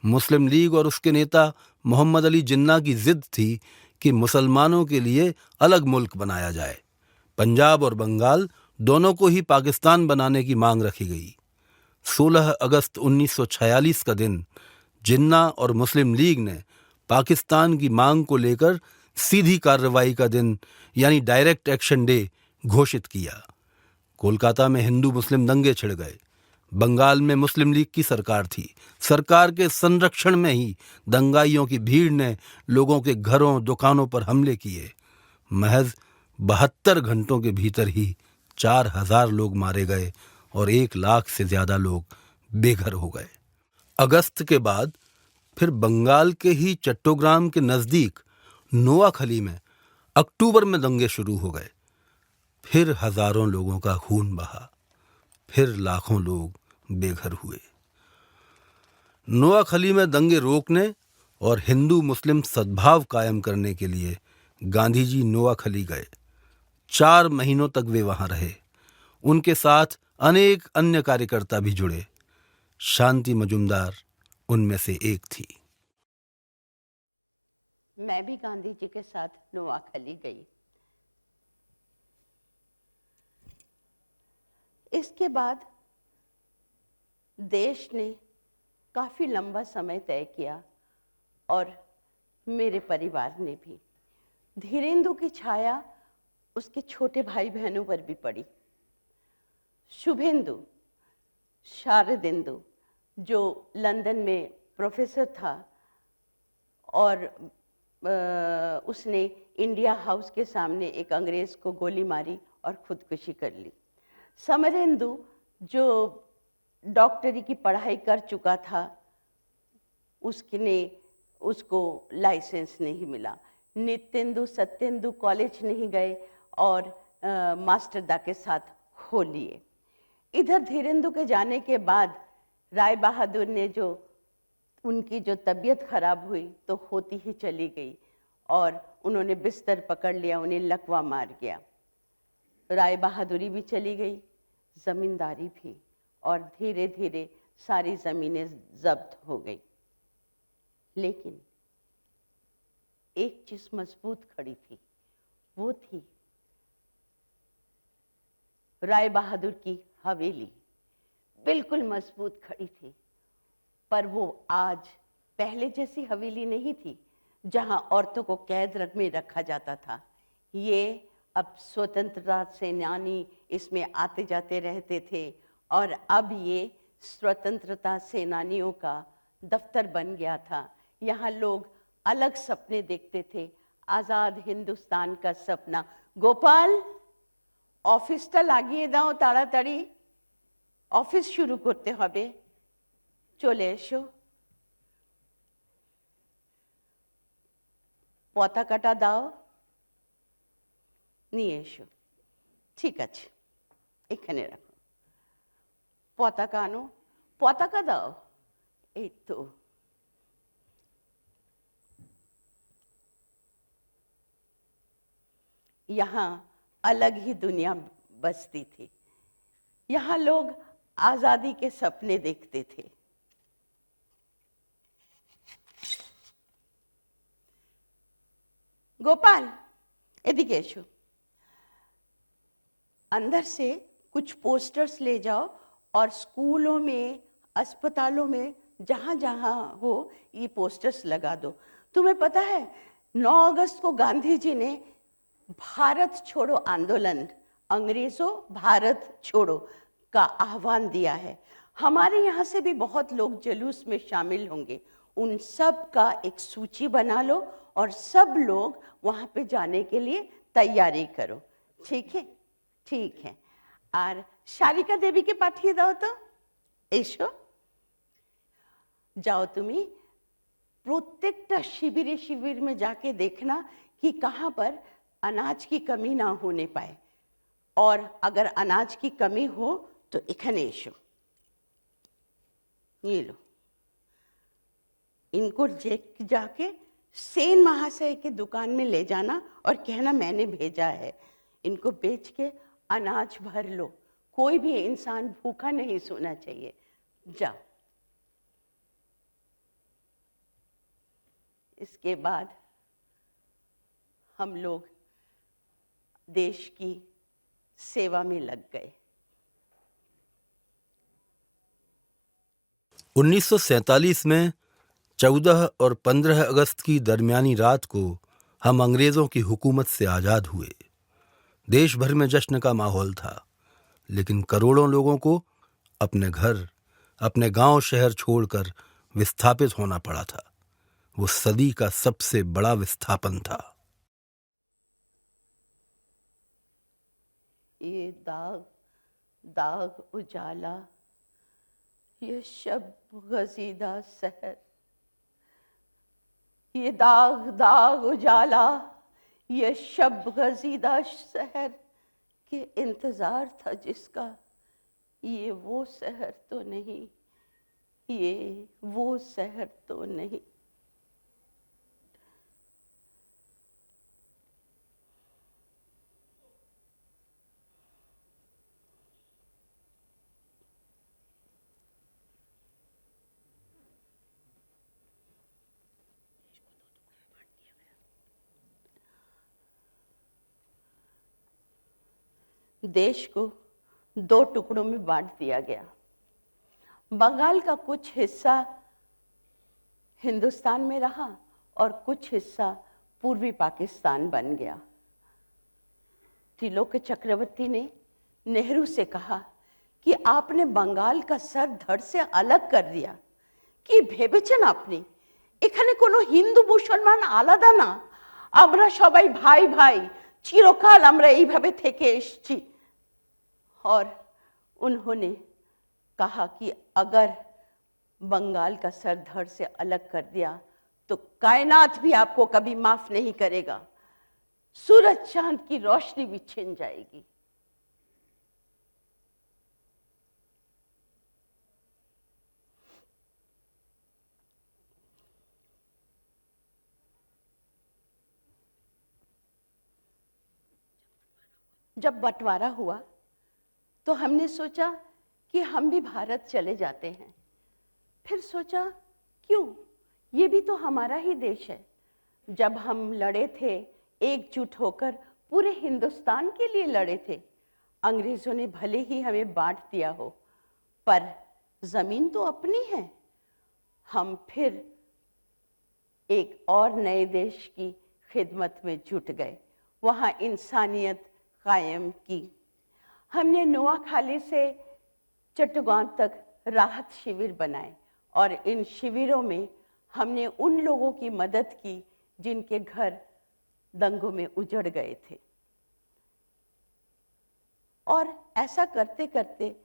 मुस्लिम लीग और उसके नेता मोहम्मद अली जिन्ना की जिद थी कि मुसलमानों के लिए अलग मुल्क बनाया जाए। पंजाब और बंगाल दोनों को ही पाकिस्तान बनाने की मांग रखी गई। 16 अगस्त 1946 का दिन जिन्ना और मुस्लिम लीग ने पाकिस्तान की मांग को लेकर सीधी कार्रवाई का दिन यानी डायरेक्ट एक्शन डे घोषित किया। कोलकाता में हिंदू मुस्लिम दंगे छिड़ गए। बंगाल में मुस्लिम लीग की सरकार थी। सरकार के संरक्षण में ही दंगाइयों की भीड़ ने लोगों के घरों दुकानों पर हमले किए। महज 72 घंटों के भीतर ही 4000 लोग मारे गए और 1 लाख से ज्यादा लोग बेघर हो गए। अगस्त के बाद फिर बंगाल के ही चट्टोग्राम के नजदीक नोआखली में अक्टूबर में दंगे शुरू हो गए। फिर हजारों लोगों का खून बहा, फिर लाखों लोग बेघर हुए। नोआखली में दंगे रोकने और हिंदू मुस्लिम सद्भाव कायम करने के लिए गांधी जी नोआखली गए। 4 महीनों तक वे वहां रहे। उनके साथ अनेक अन्य कार्यकर्ता भी जुड़े। शांति मजुमदार उनमें से एक थी। मैं भी गांधी जी के साथ नोआखली गई। इसके बाद देश ने काफी लंबा समय तय किया और मेरे परिवार ने भी। धीरेंदु की छाया उसके छोटे भाई बहनों पर भी पड़ी। शुभेंदु, शारदेंदु जो लंदन में प्रोफेसर था और उसने इंडिया हाउस के सामने एक अंग्रेज को गोली मारी और खुदकुशी कर ली। समरेंदु जो डॉक्टरी की पढ़ाई कर चुका था, उसको लाइसेंस नहीं मिला। नित्येंदु, सत्येंदु कॉलेज नहीं गए और मास्टरदा के साथ हो लिए। इधर धीरेंदु के जाने के बाद राय बहादुर ने उनकी जो तबीयत खराब हुई तो होती ही चली गई और उन्होंने बिस्तर पकड़ लिया, उन्हें लकवा मार गया। राय बहादुरी भी चली गई, जमींदारी भी, और धीरे धीरे सारी जमीनें जब्त हो गई। लेकिन एक चीज मजबूत खड़ी थी, वो थी राय बहादुर की हवेली। बिल्कुल मजबूत खड़ी थी, पर वो आज पहले जैसी हवेली नहीं थी जहां औरतों को कैद में रखा जाता था। ये अब स्वतंत्रता सेनानी इसमें आते जाते रहते थे और अब ये स्वतंत्रता सेनानियों का दफ्तर बन गया था। यहाँ लोग अलग सपने देखते थे, आजाद हिंदुस्तान का सपना। गोपाल, অফিসটা লাগিয়ে দাও তাড়াতাড়ি, অফিস শুরু করতে হবে, চলে এসো। পতাকাটা দাও, নিয়ে এসো। ঠিক আছে, এখানে রাখো। পতাকা আনো, পতাকা দাও। এই তো। यहाँ अलग ही दुनिया बसती थी। यहाँ लोग आजादी के सपने देखते थे। गोपाल, एदिके एसो। अंदर से कुछ पोस्टर्स ले जाओ और स्कूलों में, अस्पतालों में, जहां जहां हो ये पोस्टर्स लगा दो। तुम्हें पता है 9 अगस्त को गांधी जी ने भारत छोड़ो आंदोलन, अंग्रेजों भारत छोड़ो का आह्वान दिया है। हमारे यहाँ से भी बहुत लोग जुलूस में शामिल होंगे। उन सब का एक सूची बना लो और सब लोग वहाँ पे जाने के लिए तैयारी करो। ठीक है? ठीक है। और शारिका देवी के पाठिए दाओ तो एसो। जाओ तुम्हें प्रत्येकटा शिविरे शिविर में जाके देखना कि कहाँ पर अनाज की कमी ना होने पाए, और अगर अनाज की कमी हो तो इखने एसो। ये लो, इनको जाके सेन महाशय की दुकान में ले जाना और कहना मैंने भेजा है। इनको बेच के अनाज भर लो। कोई भी इंसान भूखा नहीं सोना चाहिए। जाओ। इसके बाद हम लोग देश की सेवा में लग गए। 1947 में 14 और 15 अगस्त की दरमियानी रात को हम अंग्रेजों की हुकूमत से आज़ाद हुए। देश भर में जश्न का माहौल था, लेकिन करोड़ों लोगों को अपने घर, अपने गांव शहर छोड़कर विस्थापित होना पड़ा था। वो सदी का सबसे बड़ा विस्थापन था। ये दाग दाग उजाला, ये शब गजीदा सहर, ये दाग दाग उजाला, ये शब गजीदा शहर के इंतजार था जिसका, ये वो शहर तो नहीं, ये वो शहर तो नहीं। देश को दो टुकड़ों में बांट दिया गया। बंगाल का कुछ हिस्सा हिंदुस्तान में रहा और कुछ हिस्सा पूर्वी पाकिस्तान बन गया। त्रिलोक चक्रवर्ती ने नेहरू से कहा कि आपने बंगाल का सर धड़ से अलग कर दिया, कि ভেবেছেন আপনি এখানে কোনো হিন্দু মুসলমান আলাদা না, আমরা সবাই ভাই ভাই, চিরকাল আমরা এইভাবে থেকে এসেছি। और उन्होंने कहा कि अगर बंगाल का सर धड़ से अलग कर दिया तो कायनात भी आपको कभी माफ नहीं करेगा, सूरज चांद की रोशनी भी छिन जाएगी। जब बंटवारा हुआ तो हमने सोचा कि हम भी भारत चले जाते हैं। फिर सोचा क्यों, ये भी तो हमारा ही देश है। जब हम लड़े थे एकजुट होकर पूरे हिंदुस्तान के लिए लड़े थे। अंग्रेजों ने भले ही हमें बांट दिया हो, पर जमीन तो अपनी है। हम फिर एक और नए देश की खिदमत में जुट गए, वहाँ इंसानियत कायम की। हमने नोआखाली से चट्टग्राम तक राहत शिविर बनाए और इन शिविरों में हमने उन लोगों की मदद की जिनके घर दंगों में उजड़ गए थे। और ऐसा करते करते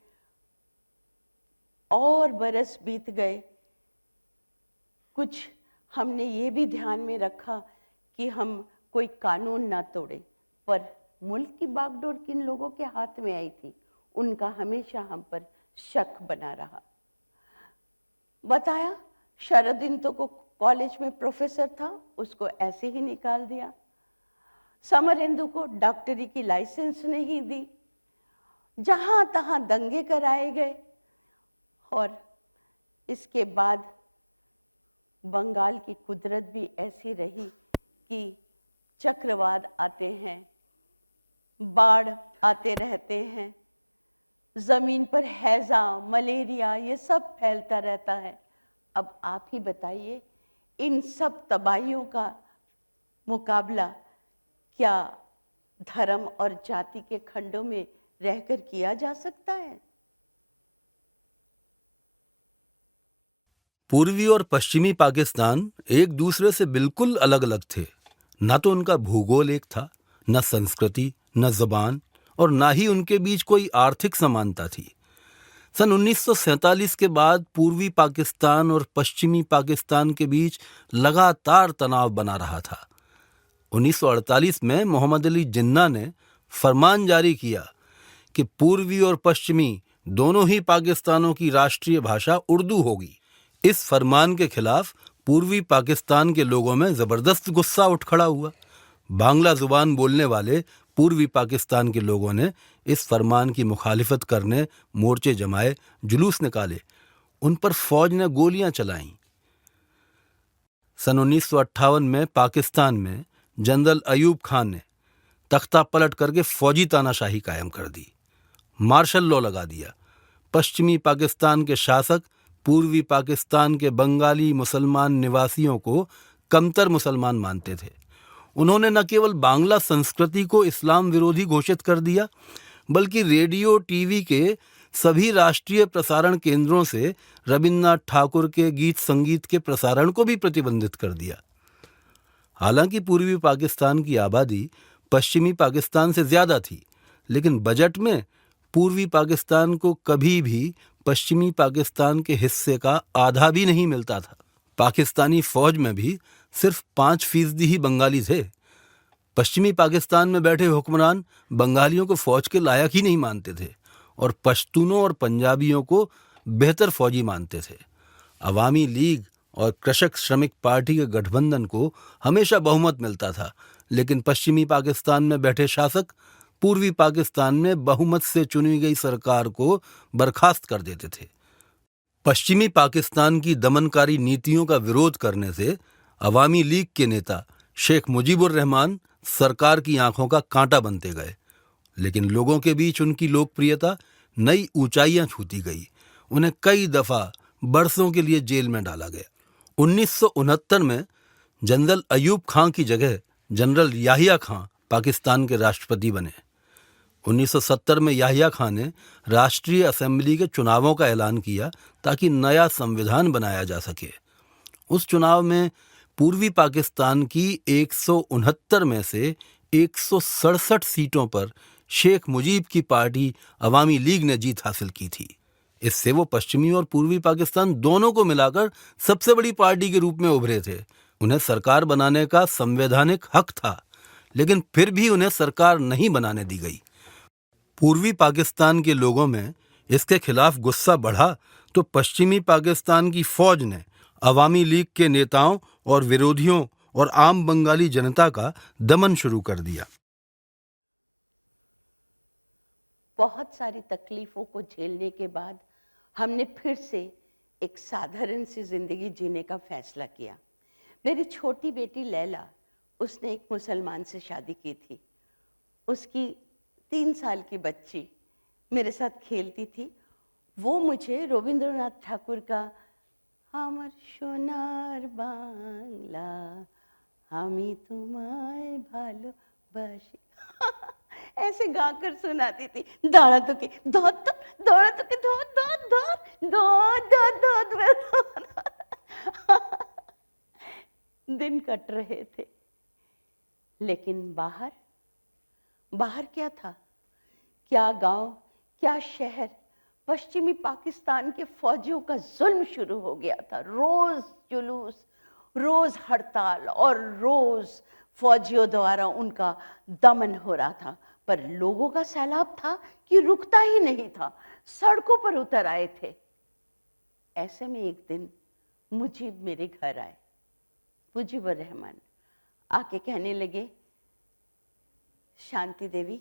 और बरस बीत गए। कुछ हमने ये भी ध्यान में रखा कि हम कोई कानून ना तोड़े, पर मुल्क की बागडोर किन लोगों के हाथ में आई थी, उनका हमेशा हम पर शक बना रहा। बताया शरदिंदो को कॉलेज में प्रोफेसर था, उसको ऐसे ही निकाल दिया। समरेंदु को डॉक्टरी की लाइसेंस नहीं दी। जहां तहां दंगे कराए गए। और इसके बाद बंगाल की कुदरत भी ऐसी रही कि चक्रवात आते हैं, बाढ़ आते रहते हैं, जमीन पर हैजा, मलेरिया, ये सब फैलता रहता है। अब आप ही बताइए, इन सब तबाहियों का मुकाबला क्या धर्म और जाति के खंडों में रहकर किया जा सकता है? पूर्वी और पश्चिमी पाकिस्तान एक दूसरे से बिल्कुल अलग अलग थे। न तो उनका भूगोल एक था, न संस्कृति, न जबान, और न ही उनके बीच कोई आर्थिक समानता थी। सन 1947 के बाद पूर्वी पाकिस्तान और पश्चिमी पाकिस्तान के बीच लगातार तनाव बना रहा था। 1948 में मोहम्मद अली जिन्ना ने फरमान जारी किया कि पूर्वी और पश्चिमी दोनों ही पाकिस्तानों की राष्ट्रीय भाषा उर्दू होगी। इस फरमान के खिलाफ पूर्वी पाकिस्तान के लोगों में जबरदस्त गुस्सा उठ खड़ा हुआ। बांग्ला जुबान बोलने वाले पूर्वी पाकिस्तान के लोगों ने इस फरमान की मुखालिफत करने मोर्चे जमाए, जुलूस निकाले। उन पर फौज ने गोलियां चलाईं। सन 1958 में पाकिस्तान में जनरल अयूब खान ने तख्ता पलट करके फौजी तानाशाही कायम कर दी, मार्शल लॉ लगा दिया। पश्चिमी पाकिस्तान के शासक पूर्वी पाकिस्तान के बंगाली मुसलमान निवासियों को कमतर मुसलमान मानते थे। उन्होंने न केवल बांग्ला संस्कृति को इस्लाम विरोधी घोषित कर दिया, बल्कि रेडियो टीवी के सभी राष्ट्रीय प्रसारण केंद्रों से रविन्द्रनाथ ठाकुर के गीत संगीत के प्रसारण को भी प्रतिबंधित कर दिया। हालांकि पूर्वी पाकिस्तान की आबादी पश्चिमी पाकिस्तान से ज्यादा थी, लेकिन बजट में पूर्वी पाकिस्तान को कभी भी पश्चिमी पाकिस्तान के हिस्से का आधा भी नहीं मिलता था। पाकिस्तानी फौज में भी सिर्फ 5% ही बंगाली थे। पश्चिमी पाकिस्तान में बैठे हुक्मरान बंगालियों को फौज के लायक ही नहीं मानते थे और पश्तूनों और पंजाबियों को बेहतर फौजी मानते थे। अवामी लीग और कृषक श्रमिक पार्टी के गठबंधन को हमेशा बहुमत मिलता था, लेकिन पश्चिमी पाकिस्तान में बैठे शासक पूर्वी पाकिस्तान में बहुमत से चुनी गई सरकार को बर्खास्त कर देते थे। पश्चिमी पाकिस्तान की दमनकारी नीतियों का विरोध करने से अवामी लीग के नेता शेख मुजीबुर रहमान सरकार की आंखों का कांटा बनते गए, लेकिन लोगों के बीच उनकी लोकप्रियता नई ऊंचाइयां छूती गई। उन्हें कई दफा बरसों के लिए जेल में डाला गया। 1969 में जनरल अयूब खां की जगह जनरल याहिया खां पाकिस्तान के राष्ट्रपति बने। 1970 में याहिया खां ने राष्ट्रीय असेंबली के चुनावों का ऐलान किया ताकि नया संविधान बनाया जा सके। उस चुनाव में पूर्वी पाकिस्तान की 169 में से 167 सीटों पर शेख मुजीब की पार्टी अवामी लीग ने जीत हासिल की थी। इससे वो पश्चिमी और पूर्वी पाकिस्तान दोनों को मिलाकर सबसे बड़ी पार्टी के रूप में उभरे थे। उन्हें सरकार बनाने का संवैधानिक हक था, लेकिन फिर भी उन्हें सरकार नहीं बनाने दी गई। पूर्वी पाकिस्तान के लोगों में इसके खिलाफ गुस्सा बढ़ा तो पश्चिमी पाकिस्तान की फौज ने अवामी लीग के नेताओं और विरोधियों और आम बंगाली जनता का दमन शुरू कर दिया। बहुत सारी तकलीफों को झेलने के बाद हमने फिर से एक साधारण सी जिंदगी जीने का फैसला किया। मेरी छोटी बेटी लैला, उसने एक मुसलमान से शादी की थी। उसकी 3 साल की बच्ची मेरे साथ खेलती थी। वो मुझे रविंद्रनाथ ठाकुर का আমার সোনার বাংলা আমি তোমায় ভালোবাসি ऐसे गाकर सुनाती थी। दौड़ा तो के धोत दौड़ा तो के धोत धोत धोत धोत धोत धोत दिन कट रहे थे। लेकिन बाहर क्या था? क्या गांव, क्या शहर, पश्चिमी पाकिस्तान के फौजियों का जुल्म शुरू हो गया था। रोज जुलूस, रोज हड़ताल और रोज फौजियों द्वारा उनका दमन हो रहा था। पर लोगों का सैलाब था कि रुकता ही नहीं था, सड़कों पर उतर आए थे। ऐसे में एक दिन मुजीब मेरे घर आए, मुजीबुर रहमान आके कहने लगे, शांति देवी,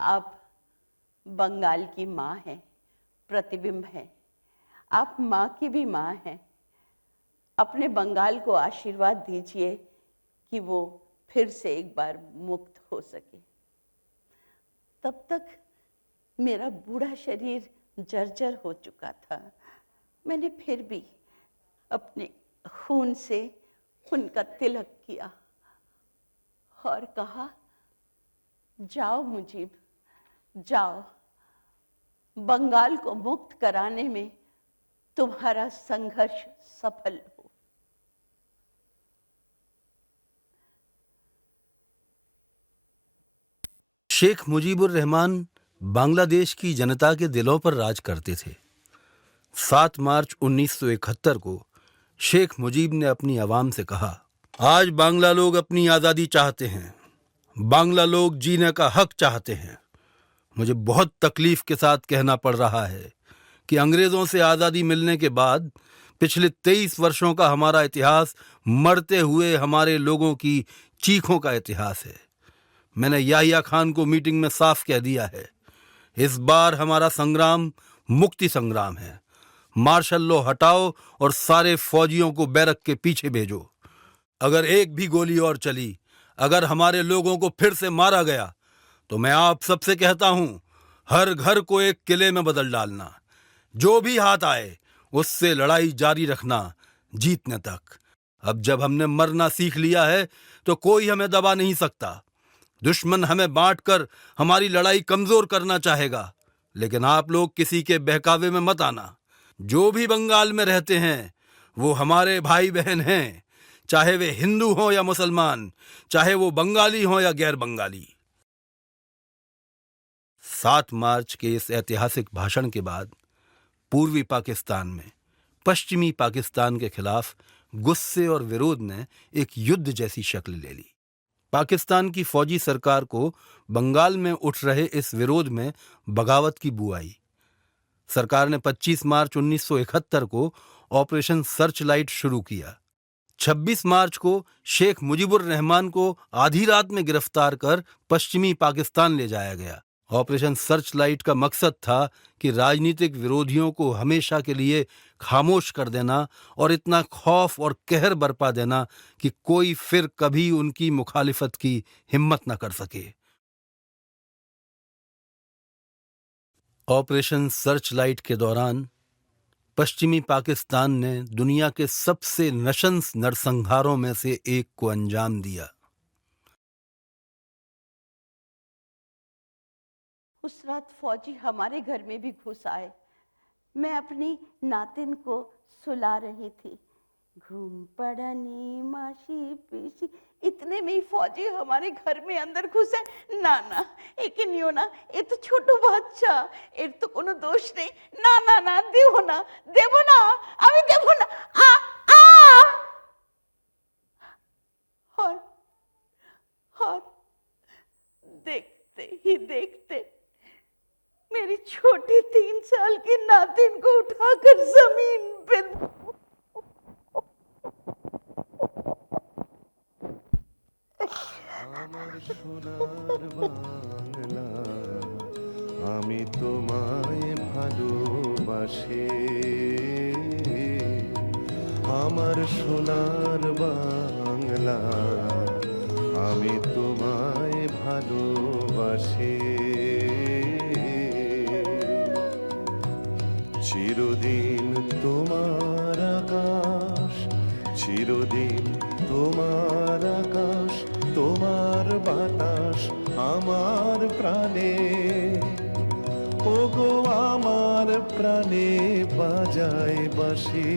आप बंगाल की माँ है, प्रतिबिंब है, आप माँ की भी माँ हैं। अपने बंगाल को आशीर्वाद दीजिए कि वो फिर से एक बार मुक्त हो सके। तब तक मेरा बूढ़ा शरीर जर्जर हो चुका था। मैंने फिर भी अपने खून से उनका तिलक किया और कहा, जाओ मुजीब, जाओ, बंगाल को मुक्त कराने में तुम्हारा संघर्ष सफल हो। शेख मुजीबुर रहमान बांग्लादेश की जनता के दिलों पर राज करते थे। 7 मार्च 1971 को शेख मुजीब ने अपनी आवाम से कहा, आज बांग्ला लोग अपनी आज़ादी चाहते हैं, बांग्ला लोग जीने का हक चाहते हैं। मुझे बहुत तकलीफ के साथ कहना पड़ रहा है कि अंग्रेजों से आज़ादी मिलने के बाद पिछले 23 वर्षों का हमारा इतिहास मरते हुए हमारे लोगों की चीखों का इतिहास है। मैंने याहिया खान को मीटिंग में साफ कह दिया है, इस बार हमारा संग्राम मुक्ति संग्राम है। मार्शल लॉ हटाओ और सारे फौजियों को बैरक के पीछे भेजो। अगर एक भी गोली और चली, अगर हमारे लोगों को फिर से मारा गया, तो मैं आप सबसे कहता हूं, हर घर को एक किले में बदल डालना। जो भी हाथ आए उससे लड़ाई जारी रखना जीतने तक। अब जब हमने मरना सीख लिया है तो कोई हमें दबा नहीं सकता। दुश्मन हमें बांटकर हमारी लड़ाई कमजोर करना चाहेगा, लेकिन आप लोग किसी के बहकावे में मत आना। जो भी बंगाल में रहते हैं वो हमारे भाई बहन हैं, चाहे वे हिंदू हों या मुसलमान, चाहे वो बंगाली हों या गैर बंगाली। 7 मार्च के इस ऐतिहासिक भाषण के बाद पूर्वी पाकिस्तान में पश्चिमी पाकिस्तान के खिलाफ गुस्से और विरोध ने एक युद्ध जैसी शक्ल ले ली। पाकिस्तान की फौजी सरकार को बंगाल में उठ रहे इस विरोध में बगावत की बू आई। सरकार ने 25 मार्च 1971 को ऑपरेशन सर्चलाइट शुरू किया। 26 मार्च को शेख मुजीबुर रहमान को आधी रात में गिरफ्तार कर पश्चिमी पाकिस्तान ले जाया गया। ऑपरेशन सर्चलाइट का मकसद था कि राजनीतिक विरोधियों को हमेशा के लिए खामोश कर देना और इतना खौफ और कहर बरपा देना कि कोई फिर कभी उनकी मुखालिफत की हिम्मत न कर सके। ऑपरेशन सर्चलाइट के दौरान पश्चिमी पाकिस्तान ने दुनिया के सबसे नशंस नरसंहारों में से एक को अंजाम दिया। उस रात फौजी हमारे घर में भी घुस आए। मैं अपनी नातिन को सुला रही थी। घूम पड़नी मासी पीसी, इतने में ही फौजी हमारे घर में अंदर घुसे। ना ना एक नियो ना, ये तो छोटो बाচ্চা, এর তো কোনো দোষ নেই। না না না দেবো না, দেবো না, আমি দেবো না। আ আ और देखते ही देखते मेरी छोटी 3 साल की नातिन को उठाकर जमीन पे আমার সোনার বাংলা, আমি তোমায় ভালোবাসি। আমার সোনার বাংলা, আমি তোমায় ভালোবাসি। চিরদিন তোমার আকাশ, চিরদিন তোমার আকাশ, তোমার বাতাস আমার প্রাণে, ওগো আমার প্রাণে বাজায় বাঁশি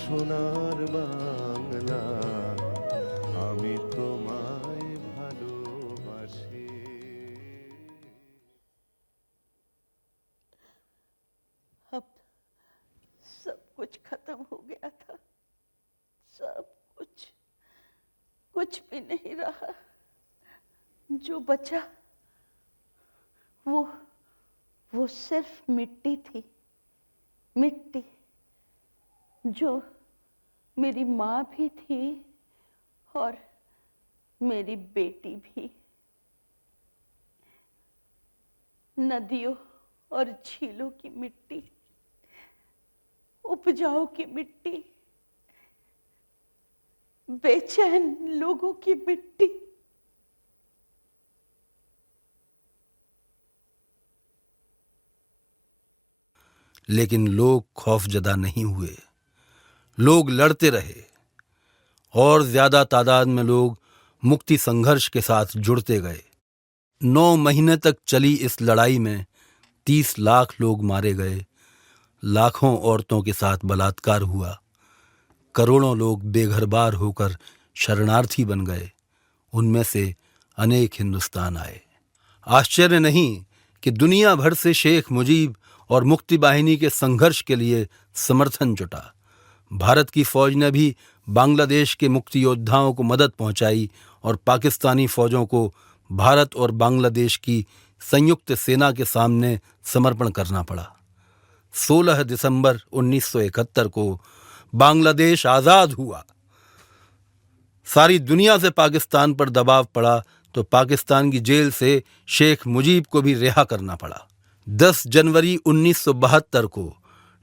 সোনার বাংলা, আমি তোমায় ভালোবাসি। अब सब कुछ खत्म हो गया था। सब कुछ भी नहीं रहा। जो बचा वो सिर्फ मिट्टी थी। मिट्टी जो मेरी माँ भी थी और मेरी बेटी भी। नदियों और झीलों की मिट्टी, उपजाऊ की मिट्टी, बेचैन लोगों की मिट्टी। लेकिन लोग खौफजदा नहीं हुए। लोग लड़ते रहे और ज्यादा तादाद में लोग मुक्ति संघर्ष के साथ जुड़ते गए। 9 महीने तक चली इस लड़ाई में 30 लाख लोग मारे गए। लाखों औरतों के साथ बलात्कार हुआ। करोड़ों लोग बेघरबार होकर शरणार्थी बन गए। उनमें से अनेक हिंदुस्तान आए। आश्चर्य नहीं कि दुनिया भर से शेख मुजीब और मुक्ति बाहिनी के संघर्ष के लिए समर्थन जुटा। भारत की फौज ने भी बांग्लादेश के मुक्ति योद्धाओं को मदद पहुंचाई और पाकिस्तानी फौजों को भारत और बांग्लादेश की संयुक्त सेना के सामने समर्पण करना पड़ा। 16 दिसंबर 1971 को बांग्लादेश आजाद हुआ। सारी दुनिया से पाकिस्तान पर दबाव पड़ा तो पाकिस्तान की जेल से शेख मुजीब को भी रिहा करना पड़ा। 10 जनवरी 1972 को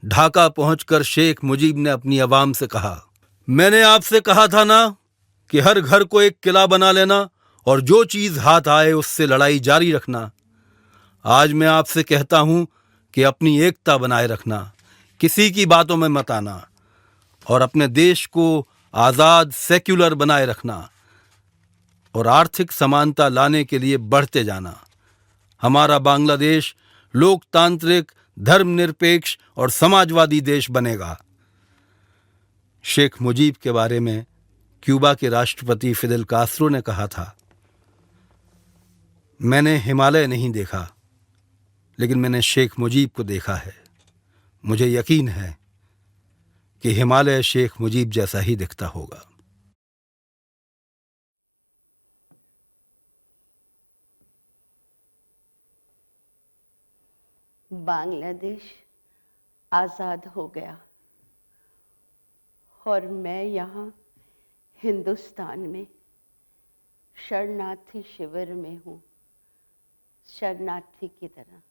ढाका पहुंचकर शेख मुजीब ने अपनी आवाम से कहा, मैंने आपसे कहा था ना कि हर घर को एक किला बना लेना और जो चीज हाथ आए उससे लड़ाई जारी रखना। आज मैं आपसे कहता हूं कि अपनी एकता बनाए रखना, किसी की बातों में मत आना और अपने देश को आजाद सेक्युलर बनाए रखना और आर्थिक समानता लाने के लिए बढ़ते जाना। हमारा बांग्लादेश लोकतांत्रिक, धर्मनिरपेक्ष और समाजवादी देश बनेगा। शेख मुजीब के बारे में क्यूबा के राष्ट्रपति फिदेल कास्त्रो ने कहा था, मैंने हिमालय नहीं देखा, लेकिन मैंने शेख मुजीब को देखा है। मुझे यकीन है कि हिमालय शेख मुजीब जैसा ही दिखता होगा। बांग्लादेश आज़ाद हो गया और मैं यहाँ हिंदुस्तान में शरणार्थी शिविर में हूँ, शरणार्थी की तरह।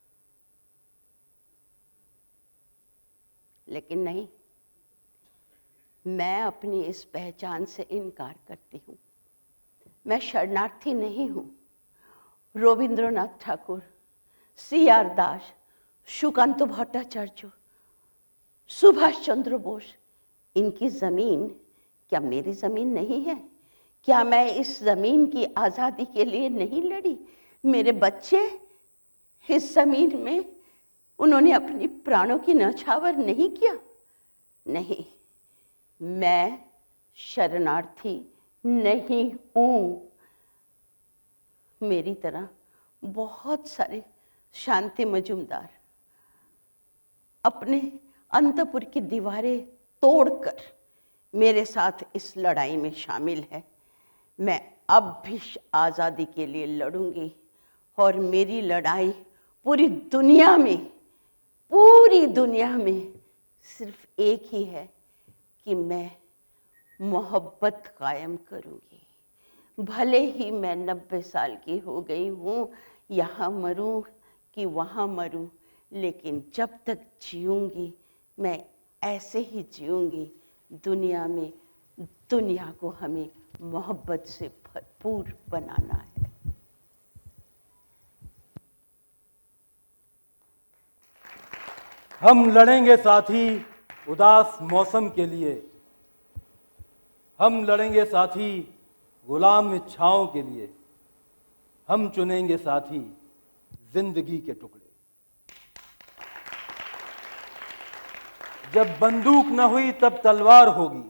लेकिन नहीं, मैं अपनी इस पहचान से इनकार करती हूँ। मैं शरणार्थी नहीं हूँ। रविंद्रनाथ ठाकुर, C.R. दास, सुकांत भट्टाचार्य, सुभाष चंद्र बोस, इनकी ज़मीन क्या मेरी ज़मीन नहीं है? क्या मैं इस ज़मीन की आज़ादी के लिए नहीं लड़ी? मेरे बच्चे इस ज़मीन में उन्होंने अपनी प्राणों की न्यौछावर नहीं किया? नहीं, मैं शरणार्थी नहीं हूँ। मेरी तरह बहुत सारे शांति मजूमदार अपने अंतपुर की दीवारें तोड़कर मेरे साथ इस लड़ाई में शामिल है। मैं अब भी आज़ादी के लिए लड़ूंगी और मेरी लड़ाई पूरी दुनिया में सिर्फ एक ही है कि मैं मोहब्बत कायम करूंगी। भले ही मैं 90 साल की हो गई हूँ, यहाँ मरूं कि वहाँ मरूं, लेकिन जब तक जीऊंगी मैं ऐसे ही जीऊंगी। दुनिया में दुनिया को हमें मोहब्बत से भरपूर बनाना है। हम लड़ेंगे साथी उदास मौसम के लिए, हम लड़ेंगे साथी गुलाम इच्छाओं के लिए, हम चुनेंगे साथी जिंदगी के टुकड़े। जब बंदूक न हुई तब तलवार होगी,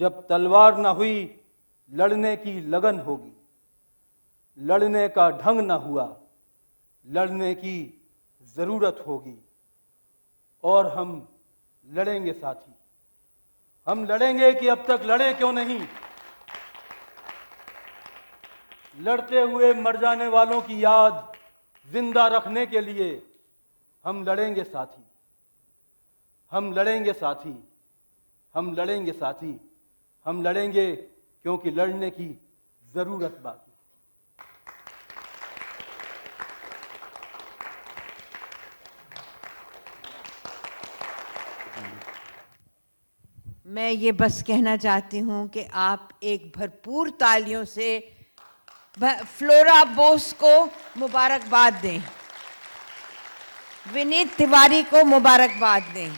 जब तलवार न हुई लड़ने की लगन होगी। लड़ने का ढंग न हुआ, लड़ने की जरूरत होगी। और हम लड़ेंगे साथी, हम लड़ेंगे कि अब तक लड़े क्यों नहीं। लड़ते हुए मर जाने वालों की याद जिंदा रखने के लिए हम लड़ेंगे साथी, हम लड़ेंगे साथी, हम लड़ेंगे साथी, हम लड़ेंगे क्योंकि लड़ने की जरूरत बाकी। मैं ये बस कहना चाहती हूँ कि आप एक भरपूर तालियों से फ्लोरा बोस को मुबारकबाद दें, विनीत तिवारी को मुबारकबाद दें।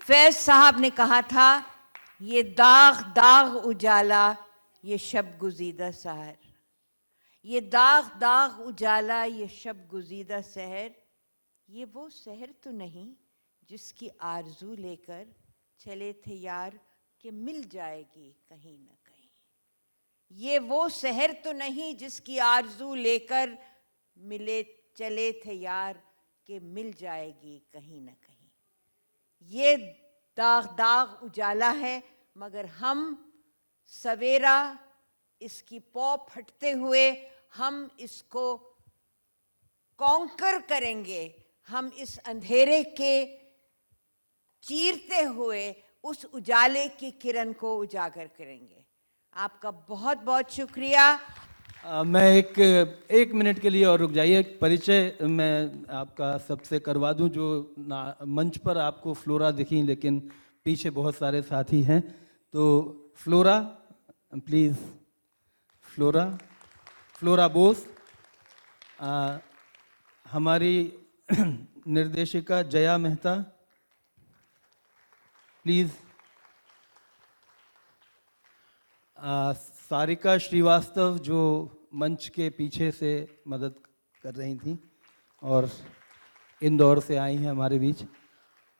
फैज साहब ने कहा था, ये दाग दाग उजाला, ये शब गुजीदा सहर। ये दाग दाग उजाला, ये शब गुजीदा सहर, ये वो शहर तो नहीं जिसकी आरजू लेकर चले थे यार कि मिल जाएगी कहीं ना कहीं। ये वो शहर तो नहीं जिसकी आरजू लेकर चले थे यार कि मिल जाएगी कहीं ना कहीं। ये दाग दाग उजाला है, मगर हम सवेरा इसकी पौ फटते हुए हम इसको कॉन्कर करेंगे। हम इस अंधेरे के चीरते हुए उस उजाले की किरण को उजागर करेंगे। आपका बहुत बहुत शुक्रिया। मैं एक मिनट के लिए और रुक जाइए। परिचय मैं आपका सबसे करवा दूं, जो मंच पर आपको फ्लोरा दिखी, लेकिन पीछे बहुत सारे साथी हैं। तो फ्लोरा प्लीज़, फ्लोरा बोस। हमारी निर्देशिका जया मेहता प्लीज़। सारिका श्रीवास्तव जो मंच के पीछे से मदद कर रही थी और इंदौर से आई हैं हमारे बीच।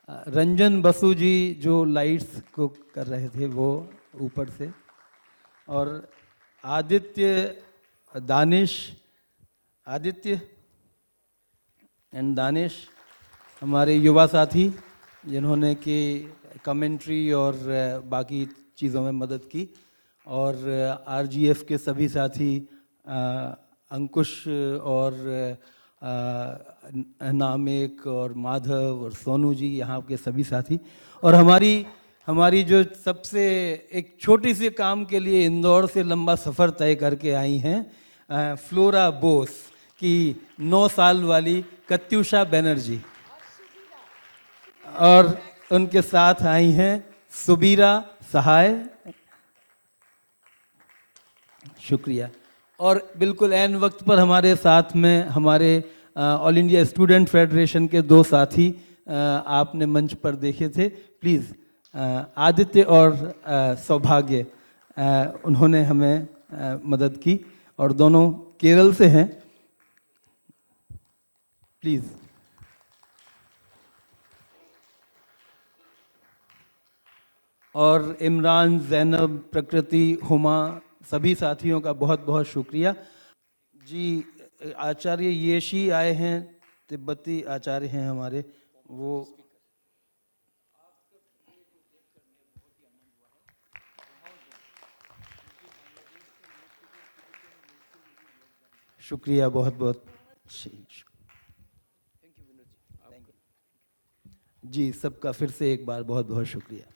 रंजन बसु जी जो लाइट्स को कर रहे थे वो ऊपर से, और आदित्य एंड दानिश हमारे युवा साथी जिन्होंने कि कमेंट्री और बाकी चीज़ों में मदद की, और आरजीएफ के सभी साथी अंकुश और नामिक और माधव और सोनू जी, यहाँ के सभी साथी, और हमारी जो सबसे एक छोटी सी काम के लिए इंदौर से लंबा सफ़र तय करके आई हैं फ्लोरा बोस की 9 साल वाली कत्यूषा बनर्जी, और उनके साथ आई हैं सुबीरा सहाय, शुक्रिया। और बिल्कुल ऐन वक्त पर हमारे साथ में हमारे ऑल इंडिया स्टूडेंट फेडरेशन के 2 साथी आपने मंच पर देखे थे। प्लीज़ आदित्य और सौभाग्य, उन्होंने हमें मदद की और दोनों केरल से हैं। प्लीज़। और इमरान, जैनब, प्रकृति, हुमा, सभी साथियों का बहुत बहुत शुक्रिया जी। आचार्य येशी आए हैं, तिब्बती आचार्य हैं हमारे, वो शुक्रिया, बहुत बहुत जी। सबका फिर से एक बार बहुत बहुत शुक्रिया।